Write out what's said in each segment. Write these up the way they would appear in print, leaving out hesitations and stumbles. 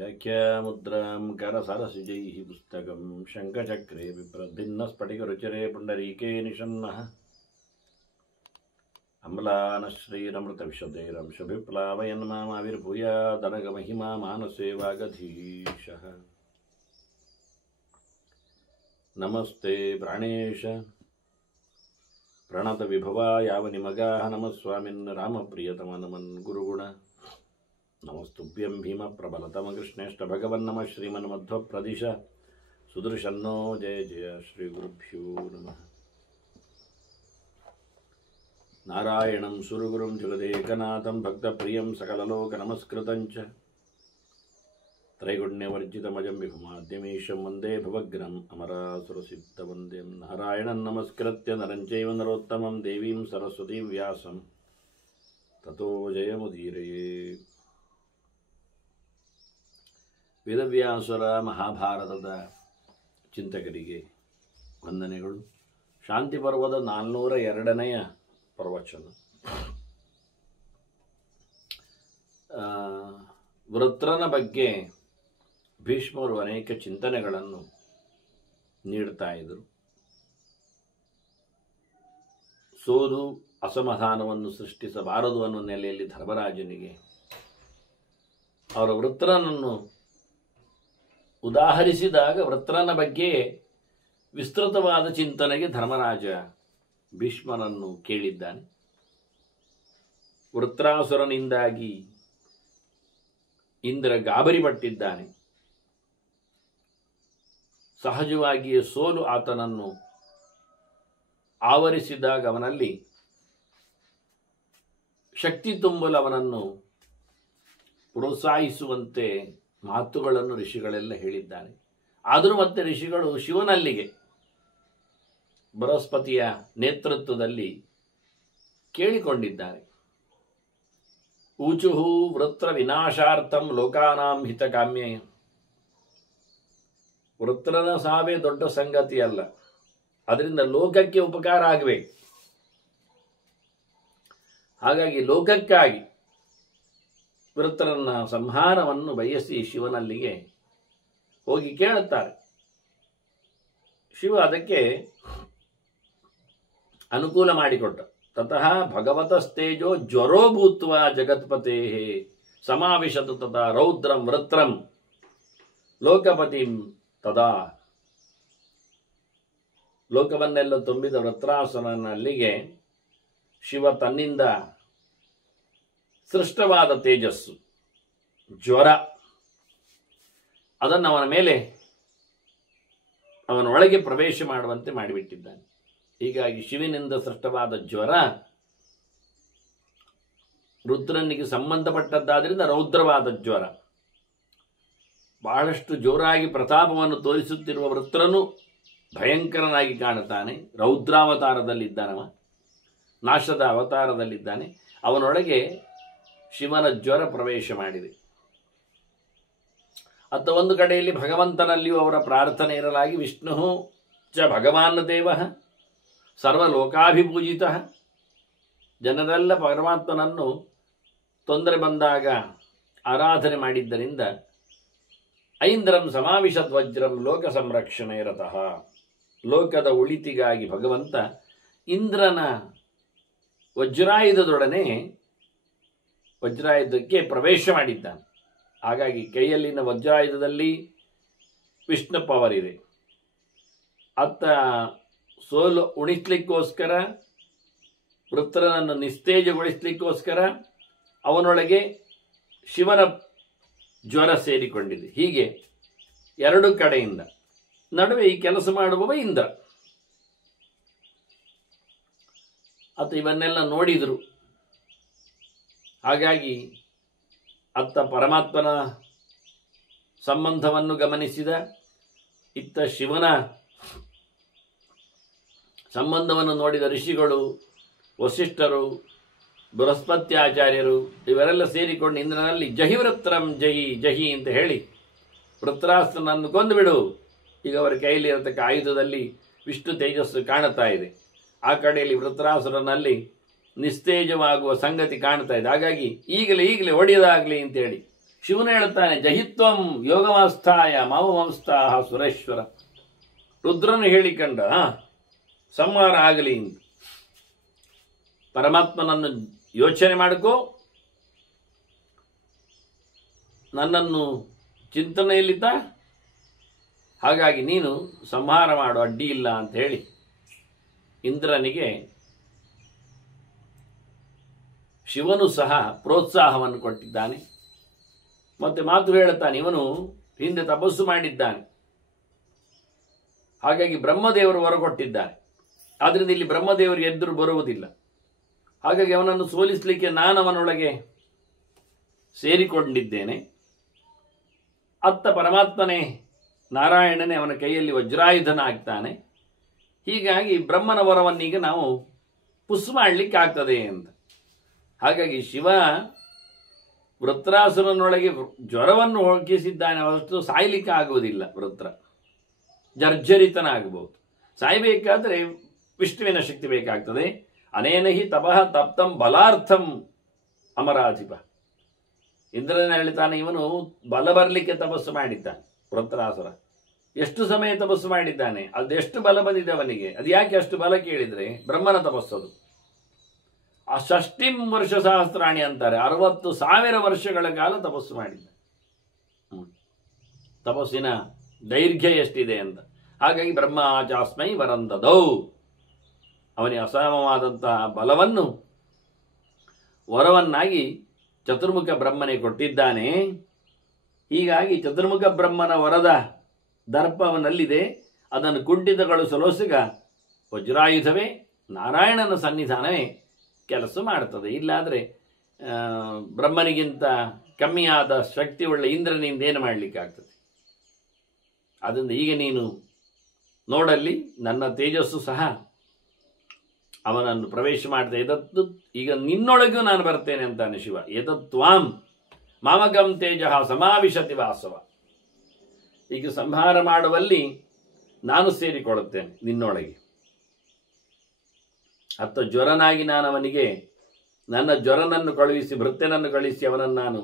व्याख्यामुद्रां करसरसिजैः पुस्तकं शङ्खचक्रे विप्रभिन्नस्फटिकरुचिरे पुण्डरीके निषण्णः अम्लानश्रीरमृतविशदैरंशभिप्लावयन्मामाविर्भूयादनगमहिमा मानसे वागधीशः। नमस्ते प्राणेश प्रणतविभवा यावनिमगाः नमः स्वामिन् रामप्रियतम नमन् गुरुगुण नमस्तुभ्यं भीमप्रबलतम कृष्णेष्ट भगवन् नमः श्रीमन्मध्वप्रदिश सुदर्शन्नो जय जय श्रीगुरुभ्यो नमः। नारायणं सुरगुरुं जगदेकनाथं भक्तप्रियं सकललोकनमस्कृतं च त्रैगुण्यवर्जितमजं विभुमाद्यमीशं वन्दे भवग्नम् अमरासुरसिद्धवन्द्यं। नारायणं नमस्कृत्य नरं चैव नरोत्तमं देवीं सरस्वतीं व्यासं ततो जयमुदीरये। ವೇದವ್ಯಾಸರ ಮಹಾಭಾರತದ ಚಿಂತಕರಿಗೆ ವಂದನೆಗಳು. ಶಾಂತಿ ಪರ್ವದ 402ನೇ ಪ್ರವಚನ. ವೃತ್ರನ ಬಗ್ಗೆ ಭೀಷ್ಮರು ಅನೇಕ ಚಿಂತನೆಗಳನ್ನು ನೀಡ್ತಾ ಇದ್ದರು. ಸೋಲು ಅಸಮಾಧಾನವನ್ನು ಸೃಷ್ಟಿಸಬಾರದು ಅನ್ನೋ ನೆಲೆಯಲ್ಲಿ ಧರ್ಮರಾಜನಿಗೆ ಅವರ ವೃತ್ರನನ್ನು ಉದಾಹರಿಸಿದಾಗ ವೃತ್ರನ ಬಗ್ಗೆ ವಿಸ್ತೃತವಾದ ಚಿಂತನೆಗೆ ಧರ್ಮರಾಜ ಭೀಷ್ಮರನ್ನು ಕೇಳಿದ್ದಾನೆ. ವೃತ್ರಾಸುರನಿಂದಾಗಿ ಇಂದ್ರ ಗಾಬರಿಪಟ್ಟಿದ್ದಾನೆ. ಸಹಜವಾಗಿಯೇ ಸೋಲು ಆತನನ್ನು ಆವರಿಸಿದಾಗ ಅವನಲ್ಲಿ ಶಕ್ತಿ ತುಂಬಲು ಅವನನ್ನು ಪ್ರೋತ್ಸಾಹಿಸುವಂತೆ ಮಾತುಗಳನ್ನು ಋಷಿಗಳೆಲ್ಲ ಹೇಳಿದ್ದಾರೆ. ಆದರೂ ಮತ್ತೆ ಋಷಿಗಳು ಶಿವನಲ್ಲಿಗೆ ಬೃಹಸ್ಪತಿಯ ನೇತೃತ್ವದಲ್ಲಿ ಕೇಳಿಕೊಂಡಿದ್ದಾರೆ. ಊಚುಹು ವೃತ್ರ ವಿನಾಶಾರ್ಥಂ ಲೋಕಾನಾಂ ಹಿತಕಾಮ್ಯ. ವೃತ್ರನ ಸಾವೇ ದೊಡ್ಡ ಸಂಗತಿ ಅಲ್ಲ, ಅದರಿಂದ ಲೋಕಕ್ಕೆ ಉಪಕಾರ ಆಗಬೇಕು. ಹಾಗಾಗಿ ಲೋಕಕ್ಕಾಗಿ ವೃತ್ರನ ಸಂಹಾರವನ್ನು ಬಯಸಿ ಶಿವನಲ್ಲಿಗೆ ಹೋಗಿ ಕೇಳುತ್ತಾರೆ. ಶಿವ ಅದಕ್ಕೆ ಅನುಕೂಲ ಮಾಡಿಕೊಟ್ಟ. ತತಃ ಭಗವತಸ್ತೇಜೋ ಜ್ವರೋ ಭೂತ್ವ ಜಗತ್ಪತೆ ಸಮಾವಿಶತು ತಥಾ ರೌದ್ರಂ ವೃತ್ರಂ ಲೋಕಪತಿಂ ತದಾ. ಲೋಕವನ್ನೆಲ್ಲ ತುಂಬಿದ ವೃತ್ರಾಸುರನಲ್ಲಿಗೆ ಶಿವ ತನ್ನಿಂದ ಸೃಷ್ಟವಾದ ತೇಜಸ್ಸು ಜ್ವರ ಅದನ್ನು ಅವನ ಮೇಲೆ ಅವನೊಳಗೆ ಪ್ರವೇಶ ಮಾಡುವಂತೆ ಮಾಡಿಬಿಟ್ಟಿದ್ದಾನೆ. ಹೀಗಾಗಿ ಶಿವನಿಂದ ಸೃಷ್ಟವಾದ ಜ್ವರ ರುದ್ರನಿಗೆ ಸಂಬಂಧಪಟ್ಟದ್ದಾದ್ರಿಂದ ರೌದ್ರವಾದ ಜ್ವರ. ಬಹಳಷ್ಟು ಜೋರಾಗಿ ಪ್ರತಾಪವನ್ನು ತೋರಿಸುತ್ತಿರುವ ವೃತ್ರನು ಭಯಂಕರನಾಗಿ ಕಾಣುತ್ತಾನೆ. ರೌದ್ರಾವತಾರದಲ್ಲಿದ್ದಾನವ, ನಾಶದ ಅವತಾರದಲ್ಲಿದ್ದಾನೆ. ಅವನೊಳಗೆ ಶಿವನ ಜ್ವರ ಪ್ರವೇಶ ಮಾಡಿದೆ. ಅತ್ತ ಒಂದು ಕಡೆಯಲ್ಲಿ ಭಗವಂತನಲ್ಲಿಯೂ ಅವರ ಪ್ರಾರ್ಥನೆ ಇರಲಾಗಿ ವಿಷ್ಣು ಚ ಭಗವಾನ್ ದೇವ ಸರ್ವಲೋಕಾಭಿಪೂಜಿತ. ಜನರೆಲ್ಲ ಪರಮಾತ್ಮನನ್ನು ತೊಂದರೆ ಬಂದಾಗ ಆರಾಧನೆ ಮಾಡಿದ್ದರಿಂದ ಐಂದ್ರಂ ಸಮಾವಿಶದ್ ವಜ್ರಂ ಲೋಕ ಸಂರಕ್ಷಣೆ ರತಃ. ಲೋಕದ ಉಳಿತಿಗಾಗಿ ಭಗವಂತ ಇಂದ್ರನ ವಜ್ರಾಯುಧದೊಡನೆ ವಜ್ರಾಯುಧಕ್ಕೆ ಪ್ರವೇಶ ಮಾಡಿದ್ದಾನೆ. ಹಾಗಾಗಿ ಕೈಯಲ್ಲಿನ ವಜ್ರಾಯುಧದಲ್ಲಿ ವಿಷ್ಣು ಪವರ್ ಇದೆ. ಅತ್ತ ಸೋಲು ಉಣಿಸ್ಲಿಕ್ಕೋಸ್ಕರ, ವೃತ್ರನನ್ನು ನಿಸ್ತೇಜಗೊಳಿಸ್ಲಿಕ್ಕೋಸ್ಕರ ಅವನೊಳಗೆ ಶಿವನ ಜ್ವರ ಸೇರಿಕೊಂಡಿದೆ. ಹೀಗೆ ಎರಡು ಕಡೆಯಿಂದ ನಡುವೆ ಈ ಕೆಲಸ ಮಾಡುವವ ಇಂದ್ರ. ಅತ್ತ ಇವನ್ನೆಲ್ಲ ನೋಡಿದರು. ಹಾಗಾಗಿ ಅತ್ತ ಪರಮಾತ್ಮನ ಸಂಬಂಧವನ್ನು ಗಮನಿಸಿದ, ಇತ್ತ ಶಿವನ ಸಂಬಂಧವನ್ನು ನೋಡಿದ ಋಷಿಗಳು, ವಸಿಷ್ಠರು, ಬೃಹಸ್ಪತ್ಯಾಚಾರ್ಯರು ಇವರೆಲ್ಲ ಸೇರಿಕೊಂಡು ಇಂದ್ರನಲ್ಲಿ ಜಹಿ ವೃತ್ರಂ ಜಹಿ ಜಹಿ ಅಂತ ಹೇಳಿ ವೃತ್ರಾಸ್ತ್ರನನ್ನು ಕೊಂದುಬಿಡು. ಈಗ ಅವರ ಕೈಯಲ್ಲಿರತಕ್ಕ ಆಯುಧದಲ್ಲಿ ವಿಷ್ಣು ತೇಜಸ್ಸು ಕಾಣುತ್ತಾ ಇದೆ. ಆ ಕಡೆಯಲ್ಲಿ ವೃತ್ರಾಸುರನಲ್ಲಿ ನಿಸ್ತೇಜವಾಗುವ ಸಂಗತಿ ಕಾಣ್ತಾ ಇದೆ. ಹಾಗಾಗಿ ಈಗಲೇ ಹೊಡೆಯೋದಾಗಲಿ ಅಂತೇಳಿ ಶಿವನು ಹೇಳುತ್ತಾನೆ, ಜಹಿತ್ವಂ ಯೋಗಮಾಸ್ಥಾಯ ಮಾವಮಂಸ್ಥಾಹ ಸುರೇಶ್ವರ. ರುದ್ರನು ಹೇಳಿಕೊಂಡ ಸಂಹಾರ ಆಗಲಿ ಅಂತ. ಪರಮಾತ್ಮನನ್ನು ಯೋಚನೆ ಮಾಡಿಕೋ, ನನ್ನನ್ನು ಚಿಂತನೆಯಲ್ಲಿದ್ದ, ಹಾಗಾಗಿ ನೀನು ಸಂಹಾರ ಮಾಡು, ಅಡ್ಡಿ ಇಲ್ಲ ಅಂತ ಹೇಳಿ ಇಂದ್ರನಿಗೆ ಶಿವನು ಸಹ ಪ್ರೋತ್ಸಾಹವನ್ನು ಕೊಟ್ಟಿದ್ದಾನೆ. ಮತ್ತೆ ಮಾತು ಹೇಳುತ್ತಾನೆ, ಇವನು ಹಿಂದೆ ತಪಸ್ಸು ಮಾಡಿದ್ದಾನೆ, ಹಾಗಾಗಿ ಬ್ರಹ್ಮದೇವರು ಹೊರಗೊಟ್ಟಿದ್ದಾನೆ. ಆದ್ದರಿಂದ ಇಲ್ಲಿ ಬ್ರಹ್ಮದೇವರು ಎದುರು ಬರುವುದಿಲ್ಲ. ಹಾಗಾಗಿ ಅವನನ್ನು ಸೋಲಿಸಲಿಕ್ಕೆ ನಾನು ಅವನೊಳಗೆ ಸೇರಿಕೊಂಡಿದ್ದೇನೆ. ಅತ್ತ ಪರಮಾತ್ಮನೇ ನಾರಾಯಣನೇ ಅವನ ಕೈಯಲ್ಲಿ ವಜ್ರಾಯುಧನ ಆಗ್ತಾನೆ. ಹೀಗಾಗಿ ಬ್ರಹ್ಮನ ವರವನ್ನೀಗ ನಾವು ಪುಸ್ ಮಾಡಲಿಕ್ಕೆ ಆಗ್ತದೆ ಅಂತ. ಹಾಗಾಗಿ ಶಿವ ವೃತ್ರಾಸುರನೊಳಗೆ ಜ್ವರವನ್ನು ಹೊಕ್ಕಿಸಿದ್ದಾನೆ ಹೊರತು ಸಾಯ್ಲಿಕ್ಕೆ ಆಗುವುದಿಲ್ಲ. ವೃತ್ರ ಜರ್ಜರಿತನಾಗಬಹುದು. ಸಾಯಬೇಕಾದ್ರೆ ವಿಷ್ಣುವಿನ ಶಕ್ತಿ ಬೇಕಾಗ್ತದೆ. ಅನೇನ ಹಿ ತಪಃ ತಪ್ತಂ ಬಲಾರ್ಥಂ ಅಮರಾಧಿಪ. ಇಂದ್ರನ ಹೇಳ್ತಾನೆ, ಇವನು ಬಲ ಬರಲಿಕ್ಕೆ ತಪಸ್ಸು ಮಾಡಿದ್ದಾನೆ. ವೃತ್ರಾಸುರ ಎಷ್ಟು ಸಮಯ ತಪಸ್ಸು ಮಾಡಿದ್ದಾನೆ, ಅದೆಷ್ಟು ಬಲ ಬಂದಿದೆ ಅವನಿಗೆ. ಅದು ಯಾಕೆ ಅಷ್ಟು ಬಲ ಕೇಳಿದರೆ ಬ್ರಹ್ಮನ ತಪಸ್ಸದು. ಆ ಷಷ್ಟಿಂ ವರ್ಷ ಸಹಸ್ರಾಣಿ ಅಂತಾರೆ, 60,000 ವರ್ಷಗಳ ಕಾಲ ತಪಸ್ಸು ಮಾಡಿದ್ದ. ತಪಸ್ಸಿನ ದೈರ್ಘ್ಯ ಎಷ್ಟಿದೆ ಅಂತ. ಹಾಗಾಗಿ ಬ್ರಹ್ಮಾಚಾಸ್ಮೈ ವರಂದದೌ, ಅವನಿಗೆ ಅಸಮವಾದಂತಹ ಬಲವನ್ನು ವರವನ್ನಾಗಿ ಚತುರ್ಮುಖ ಬ್ರಹ್ಮನೇ ಕೊಟ್ಟಿದ್ದಾನೆ. ಹೀಗಾಗಿ ಚತುರ್ಮುಖ ಬ್ರಹ್ಮನ ವರದ ದರ್ಪವನಲ್ಲಿದೆ. ಅದನ್ನು ಕುಂಠಿತಗೊಳಿಸಲು ಸಿಗ ವಜ್ರಾಯುಧವೇ ನಾರಾಯಣನ ಸನ್ನಿಧಾನವೇ ಕೆಲಸ ಮಾಡ್ತದೆ. ಇಲ್ಲಾದರೆ ಬ್ರಹ್ಮನಿಗಿಂತ ಕಮ್ಮಿಯಾದ ಶಕ್ತಿ ಉಳ್ಳ ಇಂದ್ರನಿಂದ ಏನು ಮಾಡಲಿಕ್ಕಾಗ್ತದೆ. ಅದರಿಂದ ಈಗ ನೀನು ನೋಡಲ್ಲಿ ನನ್ನ ತೇಜಸ್ಸು ಸಹ ಅವನನ್ನು ಪ್ರವೇಶ ಮಾಡಿದೆ. ಎದತ್ತು ಈಗ ನಿನ್ನೊಳಗೂ ನಾನು ಬರ್ತೇನೆ ಅಂತಾನೆ ಶಿವ. ಎದತ್ವಾಂ ಮಾಮಗಂ ತೇಜ ಸಮಾವಿಶತಿ ವಾಸವ. ಈಗ ಸಂಹಾರ ಮಾಡುವಲ್ಲಿ ನಾನು ಸೇರಿಕೊಳ್ಳುತ್ತೇನೆ ನಿನ್ನೊಳಗೆ. ಅತ್ತ ಜ್ವರನಾಗಿ ನಾನು ಅವನಿಗೆ ನನ್ನ ಜ್ವರನನ್ನು ಕಳುಹಿಸಿ ಭೃತ್ಯನನ್ನು ಕಳುಹಿಸಿ ಅವನನ್ನು ನಾನು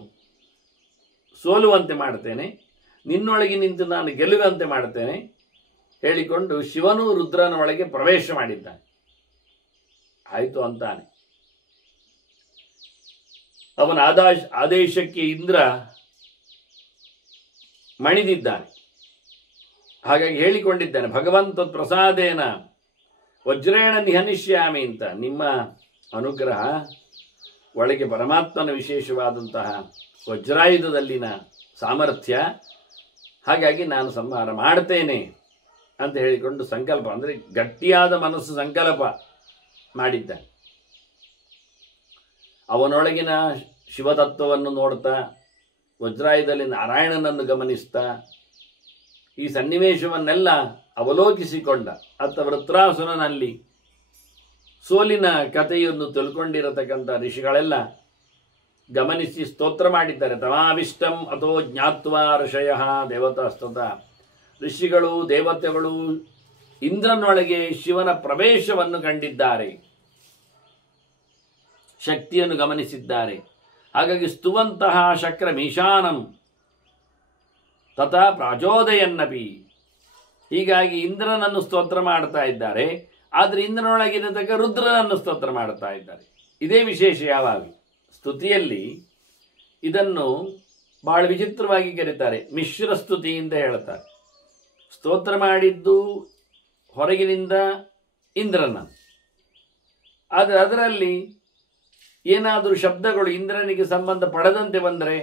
ಸೋಲುವಂತೆ ಮಾಡ್ತೇನೆ, ನಿನ್ನೊಳಗೆ ನಿಂತು ನಾನು ಗೆಲ್ಲುವಂತೆ ಮಾಡ್ತೇನೆ ಹೇಳಿಕೊಂಡು ಶಿವನು ರುದ್ರನ ಒಳಗೆ ಪ್ರವೇಶ ಮಾಡಿದ್ದಾನೆ. ಆಯಿತು ಅಂತಾನೆ. ಅವನ ಆದೇಶಕ್ಕೆ ಇಂದ್ರ ಮಣಿದಿದ್ದಾನೆ. ಹಾಗಾಗಿ ಹೇಳಿಕೊಂಡಿದ್ದಾನೆ, ಭಗವಂತ ಪ್ರಸಾದೇನ ವಜ್ರೇಣ ನಿಹನಿಷ್ಯಾಮಿ ಅಂತ. ನಿಮ್ಮ ಅನುಗ್ರಹ ಒಳಗೆ ಪರಮಾತ್ಮನ ವಿಶೇಷವಾದಂತಹ ವಜ್ರಾಯುಧದಲ್ಲಿನ ಸಾಮರ್ಥ್ಯ, ಹಾಗಾಗಿ ನಾನು ಸಂಹಾರ ಮಾಡ್ತೇನೆ ಅಂತ ಹೇಳಿಕೊಂಡು ಸಂಕಲ್ಪ, ಅಂದರೆ ಗಟ್ಟಿಯಾದ ಮನಸ್ಸು ಸಂಕಲ್ಪ ಮಾಡಿದ್ದಾನೆ. ಅವನೊಳಗಿನ ಶಿವತತ್ವವನ್ನು ನೋಡ್ತಾ, ವಜ್ರಾಯುಧದಲ್ಲಿ ನಾರಾಯಣನನ್ನು ಗಮನಿಸ್ತಾ, ಈ ಸನ್ನಿವೇಶವನ್ನೆಲ್ಲ ಅವಲೋಕಿಸಿಕೊಂಡ ಅತ್ತ ವೃತ್ರಾಸುರನಲ್ಲಿ ಸೋಲಿನ ಕಥೆಯನ್ನು ತಿಳ್ಕೊಂಡಿರತಕ್ಕಂಥ ಋಷಿಗಳೆಲ್ಲ ಗಮನಿಸಿ ಸ್ತೋತ್ರ ಮಾಡಿದ್ದಾರೆ. ತಮಾವಿಷ್ಟಂ ಅಥೋ ಜ್ಞಾತ್ವಾ ಋಷಯ ದೇವತಾಸ್ತತ. ಋಷಿಗಳು ದೇವತೆಗಳು ಇಂದ್ರನೊಳಗೆ ಶಿವನ ಪ್ರವೇಶವನ್ನು ಕಂಡಿದ್ದಾರೆ, ಶಕ್ತಿಯನ್ನು ಗಮನಿಸಿದ್ದಾರೆ. ಹಾಗಾಗಿ ಸ್ತುವಂತಹ ಶಕ್ರಮೀಶಾನಂ ತಥಾ ಪ್ರಾಚೋದಯನ್ನಪಿ. ಹೀಗಾಗಿ ಇಂದ್ರನನ್ನು ಸ್ತೋತ್ರ ಮಾಡ್ತಾ ಇದ್ದಾರೆ, ಆದರೆ ಇಂದ್ರನೊಳಗಿರತಕ್ಕ ರುದ್ರನನ್ನು ಸ್ತೋತ್ರ ಮಾಡ್ತಾ ಇದ್ದಾರೆ. ಇದೇ ವಿಶೇಷ. ಯಾವಾಗ ಸ್ತುತಿಯಲ್ಲಿ ಇದನ್ನು ಬಹಳ ವಿಚಿತ್ರವಾಗಿ ಕರೀತಾರೆ, ಮಿಶ್ರ ಸ್ತುತಿ ಅಂತ ಹೇಳ್ತಾರೆ. ಸ್ತೋತ್ರ ಮಾಡಿದ್ದು ಹೊರಗಿನಿಂದ ಇಂದ್ರನ, ಆದರೆ ಅದರಲ್ಲಿ ಏನಾದರೂ ಶಬ್ದಗಳು ಇಂದ್ರನಿಗೆ ಸಂಬಂಧ ಪಡದಂತೆ ಬಂದರೆ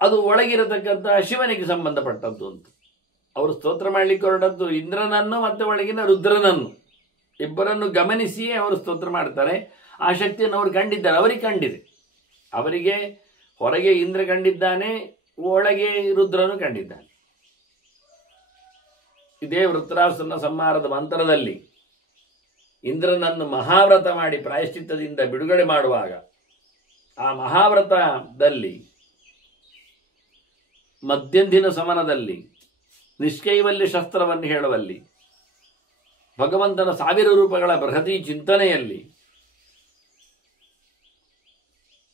ಅದು ಒಳಗಿರತಕ್ಕಂಥ ಶಿವನಿಗೆ ಸಂಬಂಧಪಟ್ಟದ್ದು ಅಂತ. ಅವರು ಸ್ತೋತ್ರ ಮಾಡಲಿಕ್ಕೆ ಹೊರಟದ್ದು ಇಂದ್ರನನ್ನು ಮತ್ತು ಒಳಗಿನ ರುದ್ರನನ್ನು ಇಬ್ಬರನ್ನು ಗಮನಿಸಿಯೇ ಅವರು ಸ್ತೋತ್ರ ಮಾಡ್ತಾರೆ. ಆ ಶಕ್ತಿಯನ್ನು ಅವರು ಕಂಡಿದ್ದಾರೆ, ಅವರಿಗೆ ಕಂಡಿದೆ. ಅವರಿಗೆ ಹೊರಗೆ ಇಂದ್ರ ಕಂಡಿದ್ದಾನೆ, ಒಳಗೆ ರುದ್ರನು ಕಂಡಿದ್ದಾನೆ. ಇದೇ ವೃತ್ರಾಸುರನ ಸಂಹಾರದ ಮಂತ್ರದಲ್ಲಿ ಇಂದ್ರನನ್ನು ಮಹಾವ್ರತ ಮಾಡಿ ಪ್ರಾಯಶ್ಚಿತ್ತದಿಂದ ಬಿಡುಗಡೆ ಮಾಡುವಾಗ ಆ ಮಹಾವ್ರತದಲ್ಲಿ ಮಧ್ಯಂದಿನ ಸಮನದಲ್ಲಿ ನಿಷ್ಕೈವಲ್ಯ ಶಸ್ತ್ರವನ್ನು ಹೇಳುವಲ್ಲಿ ಭಗವಂತನ 1000 ರೂಪಗಳ ಬೃಹತಿ ಚಿಂತನೆಯಲ್ಲಿ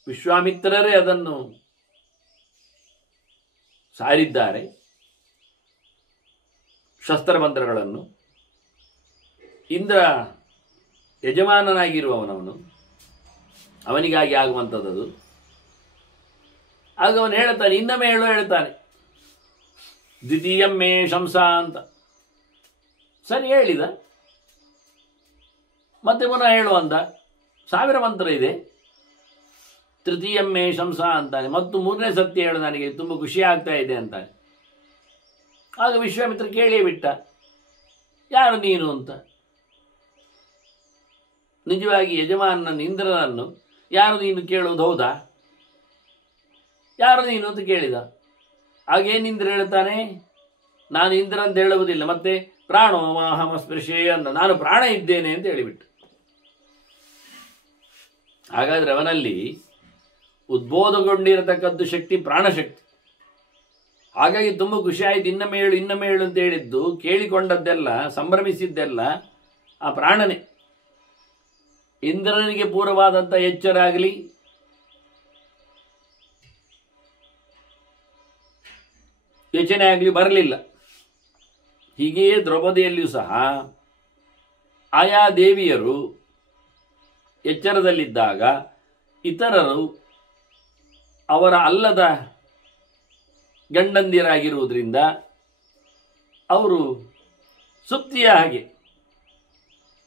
ವಿಶ್ವಾಮಿತ್ರರೇ ಅದನ್ನು ಸಾರಿದ್ದಾರೆ, ಶಸ್ತ್ರಮಂತ್ರಗಳನ್ನು. ಇಂದ್ರ ಯಜಮಾನನಾಗಿರುವವನವನು, ಅವನಿಗಾಗಿ ಆಗುವಂಥದ್ದು. ಆಗ ಅವನು ಹೇಳ್ತಾನೆ, ಇನ್ನೊಮ್ಮೆ ಹೇಳ್ತಾನೆ, ದ್ವಿತೀಯಂ ಮೇ ಶಂಸಾ ಅಂತ. ಸರಿ ಹೇಳಿದ, ಮತ್ತೆ ಪುನಃ ಹೇಳುವಂತ 1000 ಮಂತ್ರ ಇದೆ. ತೃತೀಯಂ ಮೇ ಶಂಸಾ ಅಂತಾನೆ, ಮತ್ತು 3ನೇ ಸತ್ಯ ಹೇಳು, ನನಗೆ ತುಂಬ ಖುಷಿ ಆಗ್ತಾ ಇದೆ ಅಂತಾನೆ. ಆಗ ವಿಶ್ವಾಮಿತ್ರ ಕೇಳಿಯೇ ಬಿಟ್ಟ, ಯಾರು ನೀನು ಅಂತ. ನಿಜವಾಗಿ ಯಜಮಾನನನ್ನು, ಇಂದ್ರನನ್ನು ಯಾರು ನೀನು ಕೇಳುವುದು ಹೌದಾ? ಯಾರು ನೀನು ಅಂತ ಕೇಳಿದ. ಆಗೇನಿಂದ್ರ ಹೇಳ್ತಾನೆ, ನಾನು ಇಂದ್ರ ಅಂತ ಹೇಳುವುದಿಲ್ಲ, ಮತ್ತೆ ಪ್ರಾಣೋ ಮಾಹಮ ಸ್ಪೃಶೇ ಅಂದ, ನಾನು ಪ್ರಾಣ ಇದ್ದೇನೆ ಅಂತ ಹೇಳಿಬಿಟ್ಟು. ಹಾಗಾದ್ರೆ ಅವನಲ್ಲಿ ಉದ್ಬೋಧಗೊಂಡಿರತಕ್ಕದ್ದು ಶಕ್ತಿ ಪ್ರಾಣಶಕ್ತಿ. ಹಾಗಾಗಿ ತುಂಬ ಖುಷಿ ಆಯ್ತು. ಇನ್ನೊಮ್ಮೆ ಹೇಳು ಅಂತ ಹೇಳಿದ್ದು, ಕೇಳಿಕೊಂಡದ್ದೆಲ್ಲ, ಸಂಭ್ರಮಿಸಿದ್ದೆಲ್ಲ ಆ ಪ್ರಾಣನೇ. ಇಂದ್ರನಿಗೆ ಪೂರ್ವವಾದಂಥ ಎಚ್ಚರ ಆಗಲಿ, ಯೋಚನೆ ಆಗಲಿ ಬರಲಿಲ್ಲ. ಹೀಗೆಯೇ ದ್ರೌಪದಿಯಲ್ಲಿಯೂ ಸಹ ಆಯಾ ದೇವಿಯರು ಎಚ್ಚರದಲ್ಲಿದ್ದಾಗ ಇತರರು ಅವರ ಅಲ್ಲದ ಗಂಡಂದಿರಾಗಿರುವುದರಿಂದ ಅವರು ಸುಪ್ತಿಯ ಹಾಗೆ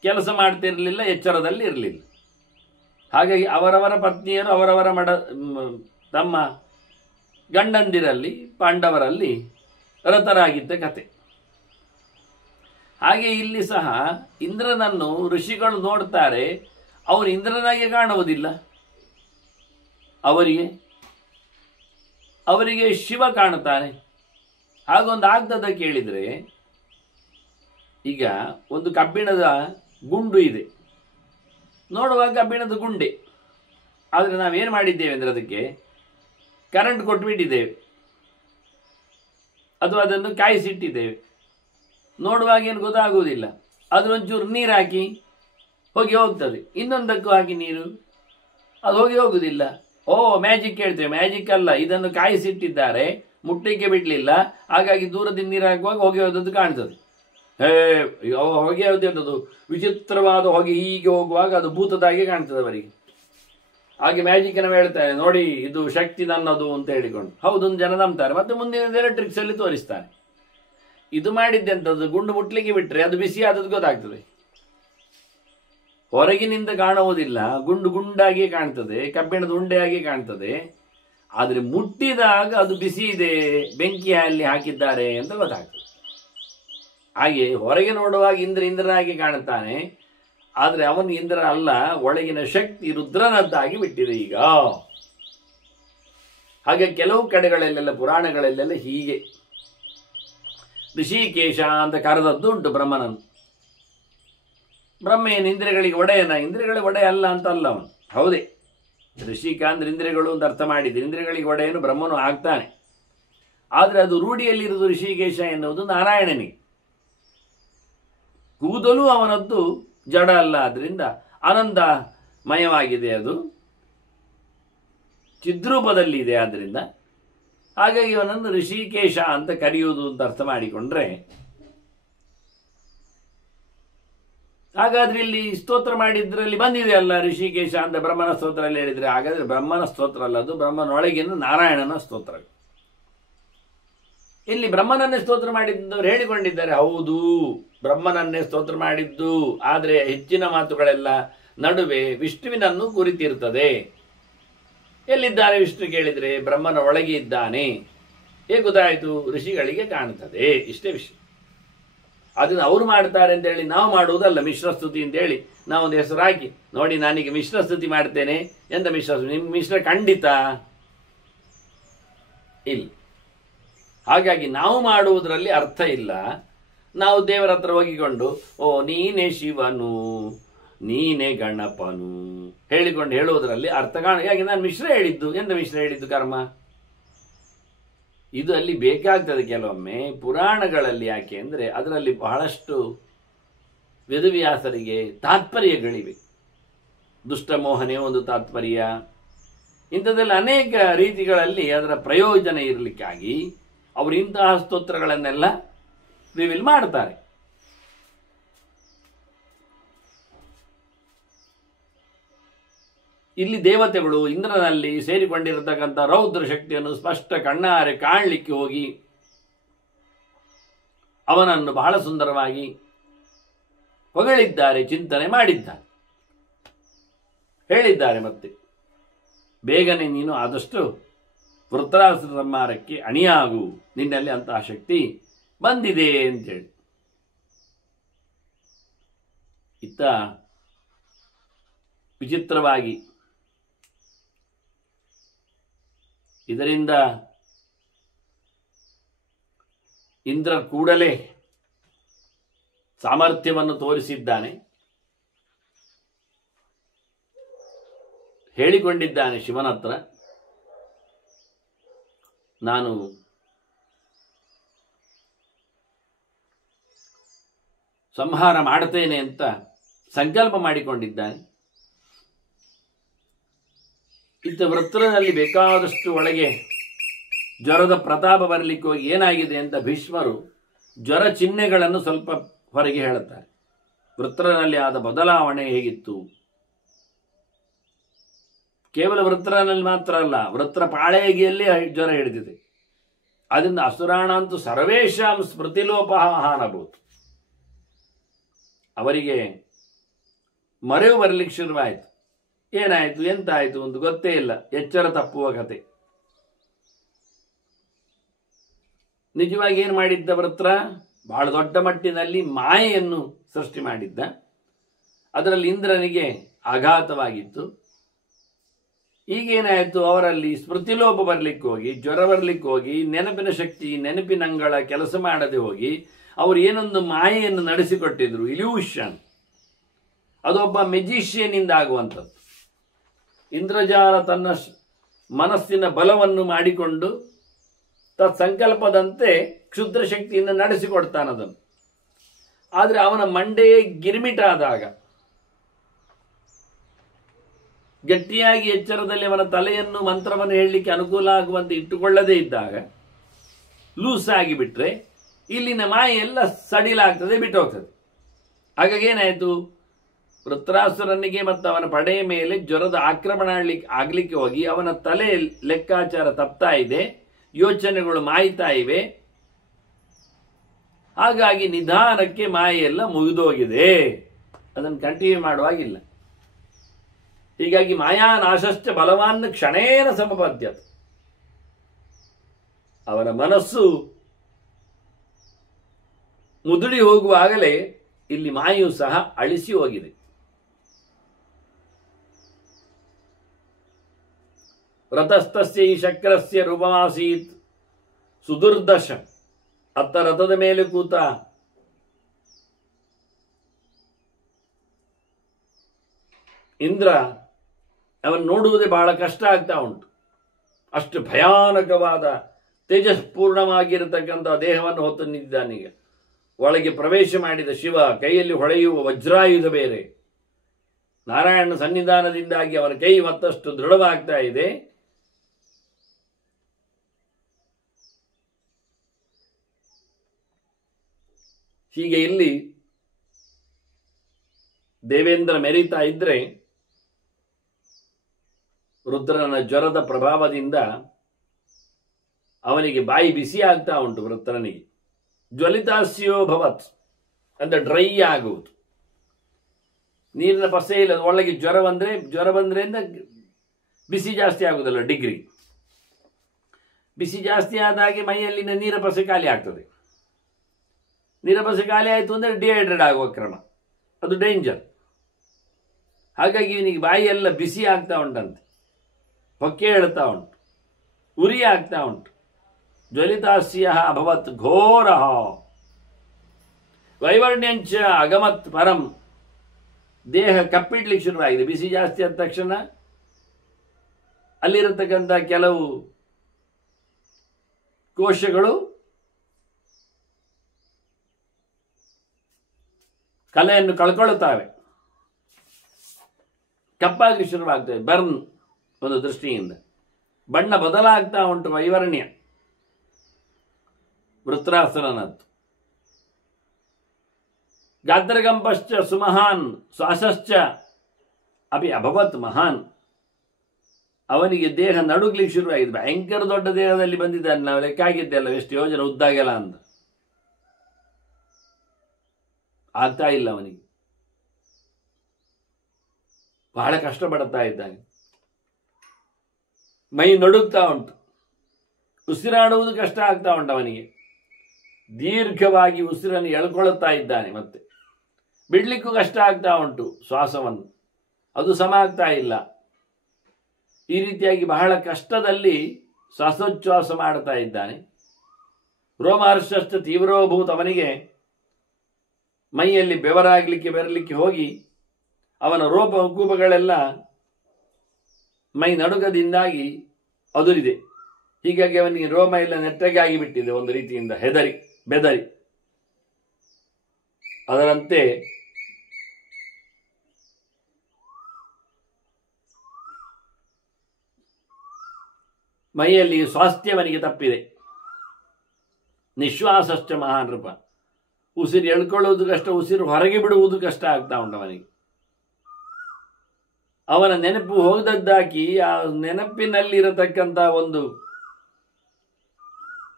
ಕೆಲಸ ಮಾಡ್ತಿರಲಿಲ್ಲ, ಎಚ್ಚರದಲ್ಲಿ ಇರಲಿಲ್ಲ. ಹಾಗಾಗಿ ಅವರವರ ಪತ್ನಿಯರು ಅವರವರ ತಮ್ಮ ಗಂಡಂದಿರಲ್ಲಿ, ಪಾಂಡವರಲ್ಲಿ ರತರಾಗಿದ್ದ ಕತೆ. ಹಾಗೆ ಇಲ್ಲಿ ಸಹ ಇಂದ್ರನನ್ನು ಋಷಿಗಳು ನೋಡ್ತಾರೆ, ಅವನು ಇಂದ್ರನಾಗೆ ಕಾಣುವುದಿಲ್ಲ. ಅವರಿಗೆ ಶಿವ ಕಾಣುತ್ತಾನೆ. ಹಾಗೊಂದು ಆಗ್ತದ ಕೇಳಿದರೆ, ಈಗ ಒಂದು ಕಬ್ಬಿಣದ ಗುಂಡು ಇದೆ, ನೋಡುವಾಗ ಕಬ್ಬಿಣದ ಗುಂಡೆ. ಆದರೆ ನಾವೇನು ಮಾಡಿದ್ದೇವೆ ಅಂದರೆ ಅದಕ್ಕೆ ಕರೆಂಟ್ ಕೊಟ್ಟುಬಿಟ್ಟಿದ್ದೇವೆ, ಅಥವಾ ಅದನ್ನು ಕಾಯಿಸಿಟ್ಟಿದ್ದೇವೆ. ನೋಡುವಾಗ ಏನು ಗೊತ್ತಾಗುವುದಿಲ್ಲ. ಅದನ್ನೊಂಚೂರು ನೀರು ಹಾಕಿ ಹೋಗ್ತದೆ, ಇನ್ನೊಂದಕ್ಕೂ ಹಾಕಿ ನೀರು, ಅದು ಹೋಗುವುದಿಲ್ಲ. ಓ ಮ್ಯಾಜಿಕ್ ಹೇಳ್ತೇವೆ, ಮ್ಯಾಜಿಕ್ ಅಲ್ಲ, ಇದನ್ನು ಕಾಯಿಸಿಟ್ಟಿದ್ದಾರೆ, ಮುಟ್ಟಲಿಕ್ಕೆ ಬಿಡಲಿಲ್ಲ. ಹಾಗಾಗಿ ದೂರದಿಂದ ನೀರು ಹಾಕುವಾಗ ಹೋದದ್ದು ಕಾಣ್ತದೆ. ಹೊಗೆ ಹೋದದ್ದು ವಿಚಿತ್ರವಾದ ಹೊಗೆ ಹೀಗೆ ಹೋಗುವಾಗ ಅದು ಭೂತದಾಗೆ ಕಾಣ್ತದೆ ಅವರಿಗೆ. ಹಾಗೆ ಮ್ಯಾಜಿಕ್ ನಾವು ಹೇಳ್ತಾರೆ, ನೋಡಿ ಇದು ಶಕ್ತಿ ನನ್ನದು ಅಂತ ಹೇಳಿಕೊಂಡು. ಹೌದು, ಒಂದು ಜನ ನಂಬ್ತಾರೆ, ಮತ್ತೆ ಮುಂದಿನ ಎಲೆಕ್ಟ್ರಿಕ್ಸ್ ಅಲ್ಲಿ ತೋರಿಸ್ತಾರೆ. ಇದು ಮಾಡಿದ್ದೆಂಥದ್ದು, ಗುಂಡು ಮುಟ್ಲಿಕ್ಕೆ ಬಿಟ್ಟರೆ ಅದು ಬಿಸಿ ಆದದ್ದು ಗೊತ್ತಾಗ್ತದೆ. ಹೊರಗಿನಿಂದ ಕಾಣುವುದಿಲ್ಲ, ಗುಂಡು ಗುಂಡಾಗಿ ಕಾಣ್ತದೆ, ಕಬ್ಬಿಣದ ಉಂಡೆಯಾಗಿ ಕಾಣ್ತದೆ. ಆದರೆ ಮುಟ್ಟಿದಾಗ ಅದು ಬಿಸಿ ಇದೆ, ಬೆಂಕಿ ಅಲ್ಲಿ ಹಾಕಿದ್ದಾರೆ ಅಂತ ಗೊತ್ತಾಗ್ತದೆ. ಹಾಗೆ ಹೊರಗೆ ನೋಡುವಾಗ ಇಂದ್ರನಾಗಿ ಕಾಣುತ್ತಾನೆ, ಆದರೆ ಅವನು ಇಂದ್ರ ಅಲ್ಲ, ಒಳಗಿನ ಶಕ್ತಿ ರುದ್ರನದ್ದಾಗಿ ಬಿಟ್ಟಿದೆ ಈಗ. ಹಾಗೆ ಕೆಲವು ಕಡೆಗಳಲ್ಲೆಲ್ಲ, ಪುರಾಣಗಳಲ್ಲೆಲ್ಲ ಹೀಗೆ ಋಷಿಕೇಶ ಅಂತ ಕರೆದದ್ದು ಉಂಟು ಬ್ರಹ್ಮನನ್ನು. ಬ್ರಹ್ಮ ಏನು ಇಂದ್ರಿಯಗಳಿಗೆ ಒಡೆಯನ? ಇಂದ್ರಿಯಗಳ ಒಡೆಯ ಅಲ್ಲ ಅಂತ ಅಲ್ಲ ಅವನು. ಹೌದೇ, ಋಷಿಕ ಅಂದ್ರೆ ಇಂದ್ರಿಯಗಳು ಅಂತ ಅರ್ಥ ಮಾಡಿದ್ರೆ ಇಂದ್ರಿಯಗಳಿಗೆ ಒಡೆಯನು ಬ್ರಹ್ಮನು ಆಗ್ತಾನೆ. ಆದರೆ ಅದು ರೂಢಿಯಲ್ಲಿರುವುದು ಋಷಿಕೇಶ ಎನ್ನುವುದು ನಾರಾಯಣನಿಗೆ. ಕೂದಲು ಅವನದ್ದು ಜಡ ಅಲ್ಲ, ಆದ್ರಿಂದ ಆನಂದಮಯವಾಗಿದೆ, ಅದು ಚಿದ್ರೂಪದಲ್ಲಿ ಇದೆ. ಆದ್ರಿಂದ ಹಾಗಾಗಿ ಅವನನ್ನು ಋಷಿಕೇಶ ಅಂತ ಕರೆಯುವುದು ಅಂತ ಅರ್ಥ ಮಾಡಿಕೊಂಡ್ರೆ, ಹಾಗಾದ್ರೆ ಇಲ್ಲಿ ಸ್ತೋತ್ರ ಮಾಡಿದ್ರಲ್ಲಿ ಬಂದಿದೆ ಅಲ್ಲ ಋಷಿಕೇಶ ಅಂತ ಬ್ರಹ್ಮನ ಸ್ತೋತ್ರದಲ್ಲಿ ಹೇಳಿದ್ರೆ, ಹಾಗಾದ್ರೆ ಬ್ರಹ್ಮನ ಸ್ತೋತ್ರ ಅಲ್ಲ, ಅದು ಬ್ರಹ್ಮನೊಳಗಿನ ನಾರಾಯಣನ ಸ್ತೋತ್ರ. ಇಲ್ಲಿ ಬ್ರಹ್ಮನನ್ನೇ ಸ್ತೋತ್ರ ಮಾಡಿದ್ದವರು ಹೇಳಿಕೊಂಡಿದ್ದಾರೆ. ಹೌದು, ಬ್ರಹ್ಮನನ್ನೇ ಸ್ತೋತ್ರ ಮಾಡಿದ್ದು, ಆದರೆ ಹೆಚ್ಚಿನ ಮಾತುಗಳೆಲ್ಲ ನಡುವೆ ವಿಷ್ಣುವಿನನ್ನು ಕುರಿತಿರ್ತದೆ. ಎಲ್ಲಿದ್ದಾನೆ ವಿಷ್ಣು ಕೇಳಿದರೆ ಬ್ರಹ್ಮನ ಒಳಗೆ ಇದ್ದಾನೆ. ಹೇಗೆ ಗೊತ್ತಾಯಿತು? ಋಷಿಗಳಿಗೆ ಕಾಣುತ್ತದೆ, ಇಷ್ಟೇ ವಿಷಯ. ಅದನ್ನು ಅವರು ಮಾಡ್ತಾರೆ ಅಂತ ಹೇಳಿ ನಾವು ಮಾಡುವುದಲ್ಲ. ಮಿಶ್ರಸ್ತುತಿ ಅಂತ ಹೇಳಿ ನಾವೊಂದು ಹೆಸರು ಹಾಕಿ, ನೋಡಿ ನಾನೀಗ ಮಿಶ್ರಸ್ತುತಿ ಮಾಡ್ತೇನೆ ಎಂತ ಮಿಶ್ರಸ್ತುತಿ? ನಿಮ್ಮ ಮಿಶ್ರ ಖಂಡಿತ ಇಲ್ಲ. ಹಾಗಾಗಿ ನಾವು ಮಾಡುವುದರಲ್ಲಿ ಅರ್ಥ ಇಲ್ಲ. ನಾವು ದೇವರ ಹತ್ರ ಹೋಗಿಕೊಂಡು ಓ ನೀನೇ ಶಿವನು, ನೀನೇ ಗಣಪನು ಹೇಳಿಕೊಂಡು ಹೇಳುವುದರಲ್ಲಿ ಅರ್ಥ ಯಾಕೆ ನಾನು ಮಿಶ್ರ ಹೇಳಿದ್ದು? ಎಂತ ಮಿಶ್ರ ಹೇಳಿದ್ದು? ಕರ್ಮ. ಇದು ಅಲ್ಲಿ ಬೇಕಾಗ್ತದೆ ಕೆಲವೊಮ್ಮೆ ಪುರಾಣಗಳಲ್ಲಿ. ಯಾಕೆ ಅಂದರೆ ಅದರಲ್ಲಿ ಬಹಳಷ್ಟು ವೇದವ್ಯಾಸರಿಗೆ ತಾತ್ಪರ್ಯಗಳಿವೆ. ದುಷ್ಟಮೋಹನೆ ಒಂದು ತಾತ್ಪರ್ಯ, ಇಂಥದ್ದೆಲ್ಲ ಅನೇಕ ರೀತಿಗಳಲ್ಲಿ ಅದರ ಪ್ರಯೋಜನ ಇರಲಿಕ್ಕಾಗಿ ಅವರು ಇಂತಹ ಸ್ತೋತ್ರಗಳನ್ನೆಲ್ಲ ರಿವೀಲ್ ಮಾಡ್ತಾರೆ. ಇಲ್ಲಿ ದೇವತೆಗಳು ಇಂದ್ರನಲ್ಲಿ ಸೇರಿಕೊಂಡಿರತಕ್ಕಂಥ ರೌದ್ರ ಶಕ್ತಿಯನ್ನು ಸ್ಪಷ್ಟ ಕಣ್ಣಾರೆ ಕಾಣಲಿಕ್ಕೆ ಹೋಗಿ ಅವನನ್ನು ಬಹಳ ಸುಂದರವಾಗಿ ಹೊಗಳಿದ್ದಾರೆ, ಚಿಂತನೆ ಮಾಡಿದ್ದಾರೆ, ಹೇಳಿದ್ದಾರೆ. ಮತ್ತೆ ಬೇಗನೆ ನೀನು ಆದಷ್ಟು ವೃತ್ರಾಸುರ ಸಂಹಾರಕ್ಕೆ ಅಣಿಯಾಗು, ನಿನ್ನಲ್ಲಿ ಅಂತಹ ಶಕ್ತಿ ಬಂದಿದೆ ಅಂತೇಳಿ. ಇತ್ತ ವಿಚಿತ್ರವಾಗಿ ಇದರಿಂದ ಇಂದ್ರ ಕೂಡಲೇ ಸಾಮರ್ಥ್ಯವನ್ನು ತೋರಿಸಿದ್ದಾನೆ, ಹೇಳಿಕೊಂಡಿದ್ದಾನೆ ಶಿವನ ಹತ್ರ, ನಾನು ಸಂಹಾರ ಮಾಡುತ್ತೇನೆ ಅಂತ ಸಂಕಲ್ಪ ಮಾಡಿಕೊಂಡಿದ್ದಾನೆ. ಇತ್ತ ವೃತ್ರನಲ್ಲಿ ಬೇಕಾದಷ್ಟು ಒಳಗೆ ಜ್ವರದ ಪ್ರತಾಪ ಬರಲಿಕ್ಕೆ ಹೋಗಿ ಏನಾಗಿದೆ ಅಂತ ಭೀಷ್ಮರು ಜ್ವರ ಚಿಹ್ನೆಗಳನ್ನು ಸ್ವಲ್ಪ ಹೊರಗೆ ಹೇಳುತ್ತಾರೆ. ವೃತ್ರನಲ್ಲಿ ಆದ ಬದಲಾವಣೆ ಹೇಗಿತ್ತು, ಕೇವಲ ವೃತ್ರನಲ್ಲಿ ಮಾತ್ರ ಅಲ್ಲ, ವೃತ್ರ ಪಾಳೆಗಿಯಲ್ಲಿ ಜ್ವರ ಹಿಡಿದಿದೆ. ಅದರಿಂದ ಅಸುರಾಣಂತೂ ಸರ್ವೇಶಾಂ ಸ್ಮೃತಿಲೋಪಹಾನಭೂತ್, ಅವರಿಗೆ ಮರೆವು ಬರಲಿಕ್ಕೆ ಶುರುವಾಯಿತು. ಏನಾಯಿತು ಎಂತಾಯಿತು ಒಂದು ಗೊತ್ತೇ ಇಲ್ಲ, ಎಚ್ಚರ ತಪ್ಪುವ ಕತೆ. ನಿಜವಾಗಿ ಏನು ಮಾಡಿದ್ದ ವೃತ್ರ? ಬಹಳ ದೊಡ್ಡ ಮಟ್ಟಿನಲ್ಲಿ ಮಾಯೆಯನ್ನು ಸೃಷ್ಟಿ ಮಾಡಿದ್ದ. ಅದರಲ್ಲಿ ಇಂದ್ರನಿಗೆ ಆಘಾತವಾಗಿತ್ತು. ಈಗೇನಾಯಿತು, ಅವರಲ್ಲಿ ಸ್ಮೃತಿಲೋಪ ಬರಲಿಕ್ಕೆ ಹೋಗಿ, ಜ್ವರ ಬರಲಿಕ್ಕೆ ಹೋಗಿ, ನೆನಪಿನ ಶಕ್ತಿ ನೆನಪಿನಂಗಳ ಕೆಲಸ ಮಾಡದೆ ಹೋಗಿ ಅವರು ಏನೊಂದು ಮಾಯೆಯನ್ನು ನಡೆಸಿಕೊಟ್ಟಿದ್ರು, ಇಲ್ಯೂಷನ್. ಅದೊಬ್ಬ ಮೆಜಿಷಿಯನಿಂದ ಆಗುವಂಥದ್ದು. ಇಂದ್ರಜಾಲ ತನ್ನ ಮನಸ್ಸಿನ ಬಲವನ್ನು ಮಾಡಿಕೊಂಡು ತತ್ಸಂಕಲ್ಪದಂತೆ ಕ್ಷುದ್ರ ಶಕ್ತಿಯನ್ನು ನಡೆಸಿಕೊಡ್ತಾನದನ್ನು. ಆದರೆ ಅವನ ಮಂಡೆಯೇ ಗಿರ್ಮಿಟಾದಾಗ, ಗಟ್ಟಿಯಾಗಿ ಎಚ್ಚರದಲ್ಲಿ ಅವನ ತಲೆಯನ್ನು ಮಂತ್ರವನ್ನು ಹೇಳಲಿಕ್ಕೆ ಅನುಕೂಲ ಆಗುವಂತೆ ಇಟ್ಟುಕೊಳ್ಳದೇ ಇದ್ದಾಗ ಲೂಸ್ ಆಗಿಬಿಟ್ರೆ ಇಲ್ಲಿನ ಮಾಯೆ ಎಲ್ಲ ಸಡಿಲಾಗ್ತದೆ, ಬಿಟ್ಟು ಹೋಗ್ತದೆ. ಹಾಗಾಗಿ ಏನಾಯಿತು, ವೃತ್ರಾಸುರನಿಗೆ ಮತ್ತು ಅವನ ಪಡೆಯ ಮೇಲೆ ಜ್ವರದ ಆಕ್ರಮಣ ಆಗ್ಲಿಕ್ಕೆ ಹೋಗಿ ಅವನ ತಲೆ ಲೆಕ್ಕಾಚಾರ ತಪ್ತಾ ಇದೆ, ಯೋಚನೆಗಳು ಮಾಯ್ತಾ ಇವೆ. ಹಾಗಾಗಿ ನಿಧಾನಕ್ಕೆ ಮಾಯೆಲ್ಲ ಮುಗಿದೋಗಿದೆ, ಅದನ್ನು ಕಂಟಿನ್ಯೂ ಮಾಡುವಾಗಿಲ್ಲ. ಹೀಗಾಗಿ ಮಾಯಾನಾಶಶ್ಚ ಬಲವಾನ್ ಕ್ಷಣೇನ ಸಮಪದ್ಯತ, ಅವನ ಮನಸ್ಸು ಮುದುಡಿ ಹೋಗುವಾಗಲೇ ಇಲ್ಲಿ ಮಾಯು ಸಹ ಅಳಿಸಿ ಹೋಗಿದೆ. ರಥಸ್ಥಸ್ಯ ಈ ಶಕ್ರಸ್ಯ ರೂಪಮಾಸೀತ್ ಸುದುರ್ದಶ. ಅತ್ತ ರಥದ ಮೇಲೆ ಕೂತ ಇಂದ್ರ ಅವನು ನೋಡುವುದೇ ಬಹಳ ಕಷ್ಟ ಆಗ್ತಾ ಉಂಟು. ಅಷ್ಟು ಭಯಾನಕವಾದ ತೇಜಸ್ಪೂರ್ಣವಾಗಿರತಕ್ಕಂಥ ದೇಹವನ್ನು ಹೊತ್ತು ನಿಂತಿದ್ದಾನೀಗ. ಒಳಗೆ ಪ್ರವೇಶ ಮಾಡಿದ ಶಿವ ಕೈಯಲ್ಲಿ ಹೊಳೆಯುವ ವಜ್ರಾಯುಧ ಬೇರೆ. ನಾರಾಯಣನ ಸನ್ನಿಧಾನದಿಂದಾಗಿ ಅವನ ಕೈ ಮತ್ತಷ್ಟು ದೃಢವಾಗ್ತಾ ಇದೆ. ಹೀಗೆ ಇಲ್ಲಿ ದೇವೇಂದ್ರ ಮೆರೀತಾ ಇದ್ರೆ ರುದ್ರನ ಜ್ವರದ ಪ್ರಭಾವದಿಂದ ಅವನಿಗೆ ಬಾಯಿ ಬಿಸಿ ಆಗ್ತಾ ಉಂಟು. ವೃತ್ರನಿಗೆ ಜ್ವಲಿತಾಸ್ಯೋ ಭವತ್ ಅಂದ್ರೆ ಡ್ರೈ ಆಗುವುದು, ನೀರಿನ ಪಸೆ ಇಲ್ಲ. ಒಳಗೆ ಜ್ವರ ಬಂದ್ರೆ ಬಿಸಿ ಜಾಸ್ತಿ ಆಗುವುದಲ್ಲ, ಡಿಗ್ರಿ ಬಿಸಿ ಜಾಸ್ತಿ ಆದಾಗೆ ಮೈಯಲ್ಲಿನ ನೀರ ಪಸೆ ಖಾಲಿ ಆಗ್ತದೆ. ನೀರ ಪಸೆ ಖಾಲಿ ಆಯಿತು ಅಂದರೆ ಡಿಹೈಡ್ರೇಟ್ ಆಗುವ ಕ್ರಮ, ಅದು ಡೇಂಜರ್. ಹಾಗಾಗಿ ಇವನಿಗೆ ಬಾಯಿ ಎಲ್ಲ ಬಿಸಿ ಆಗ್ತಾ ಉಂಟಂತೆ, ಹೊಕ್ಕೆ ಹೇಳ್ತಾ ಉಂಟು, ಉರಿ ಆಗ್ತಾ ಉಂಟು. ಜ್ವಲಿತಾಸ್ಯ ಅಭವತ್ ಘೋರ ವೈವರ್ಣ್ಯಂಚ ಅಗಮತ್ ಪರಂ. ದೇಹ ಕಪ್ಪಿಡ್ಲಿಕ್ಕೆ ಶುರುವಾಗಿದೆ. ಬಿಸಿ ಜಾಸ್ತಿ ಆದ ತಕ್ಷಣ ಅಲ್ಲಿರತಕ್ಕಂಥ ಕೆಲವು ಕೋಶಗಳು ಕಲೆಯನ್ನು ಕಳ್ಕೊಳ್ಳುತ್ತವೆ, ಕಪ್ಪಾಗಿ ಶುರುವಾಗ್ತವೆ, ಬರ್ನ್. ಒಂದು ದೃಷ್ಟಿಯಿಂದ. ಬಣ್ಣ ಬದಲಾಗ್ತಾ ಉಂಟು, ವೈವರ್ಣ್ಯ ವೃತ್ರಾಸುರನದ್ದು. ಗಾತ್ರಗಂಪಶ್ಚ ಸುಮಹಾನ್ ಶ್ವಾಸಶ್ಚ ಅಪಿ ಅಭವತ್ ಮಹಾನ್. ಅವನಿಗೆ ದೇಹ ನಡುಗ್ಲಿಕ್ಕೆ ಶುರುವಾಗಿದೆ. ಭಯಂಕರ ದೊಡ್ಡ ದೇಹದಲ್ಲಿ ಬಂದಿದ್ದಾನೆ. ನಾವು ಲೆಕ್ಕ ಆಗಿದ್ದೆಲ್ಲ ಎಷ್ಟು ಯೋಜನೆ ಉದ್ದಾಗೆಲ್ಲ ಅಂತ. ಆಗ್ತಾ ಇಲ್ಲ ಅವನಿಗೆ, ಬಹಳ ಕಷ್ಟಪಡ್ತಾ ಇದ್ದಾನೆ. ಮೈ ನಡುಗ್ತಾ ಉಂಟು, ಉಸಿರಾಡುವುದು ಕಷ್ಟ ಆಗ್ತಾ ಉಂಟು ಅವನಿಗೆ. ದೀರ್ಘವಾಗಿ ಉಸಿರನ್ನು ಎಳ್ಕೊಳ್ಳುತ್ತಾ ಇದ್ದಾನೆ. ಮತ್ತೆ ಬಿಡ್ಲಿಕ್ಕೂ ಕಷ್ಟ ಆಗ್ತಾ ಉಂಟು ಶ್ವಾಸವನ್ನು, ಅದು ಸಮ ಆಗ್ತಾ ಇಲ್ಲ. ಈ ರೀತಿಯಾಗಿ ಬಹಳ ಕಷ್ಟದಲ್ಲಿ ಶ್ವಾಸೋಚ್ಛ್ವಾಸ ಮಾಡ್ತಾ ಇದ್ದಾನೆ. ರೋಮಹರ್ಷಶ್ಚ ತೀವ್ರೋಭೂತ. ಅವನಿಗೆ ಮೈಯಲ್ಲಿ ಬೆರಲಿಕ್ಕೆ ಹೋಗಿ ಅವನ ರೋಪ ಕೂಪಗಳೆಲ್ಲ ಮೈ ನಡುಗದಿಂದಾಗಿ ಅದುರಿದೆ. ಹೀಗಾಗಿ ಅವನಿಗೆ ರೋಮ ಎಲ್ಲ ನೆಟ್ಟಗೆ ಆಗಿಬಿಟ್ಟಿದೆ, ಒಂದು ರೀತಿಯಿಂದ ಹೆದರಿ ಬೆದರಿ. ಅದರಂತೆ ಮೈಯಲ್ಲಿ ಸ್ವಾಸ್ಥ್ಯವನಿಗೆ ತಪ್ಪಿದೆ. ನಿಶ್ವಾಸಶ್ಚ ಮಹಾನ್ ರೂಪ. ಉಸಿರು ಎಳ್ಕೊಳ್ಳುವುದು ಕಷ್ಟ, ಉಸಿರು ಹೊರಗೆ ಬಿಡುವುದು ಕಷ್ಟ ಆಗ್ತಾ ಉಂಟು ಅವನಿಗೆ. ಅವನ ನೆನಪು ಹೋಗದದ್ದಾಗಿ ಆ ನೆನಪಿನಲ್ಲಿರತಕ್ಕಂಥ ಒಂದು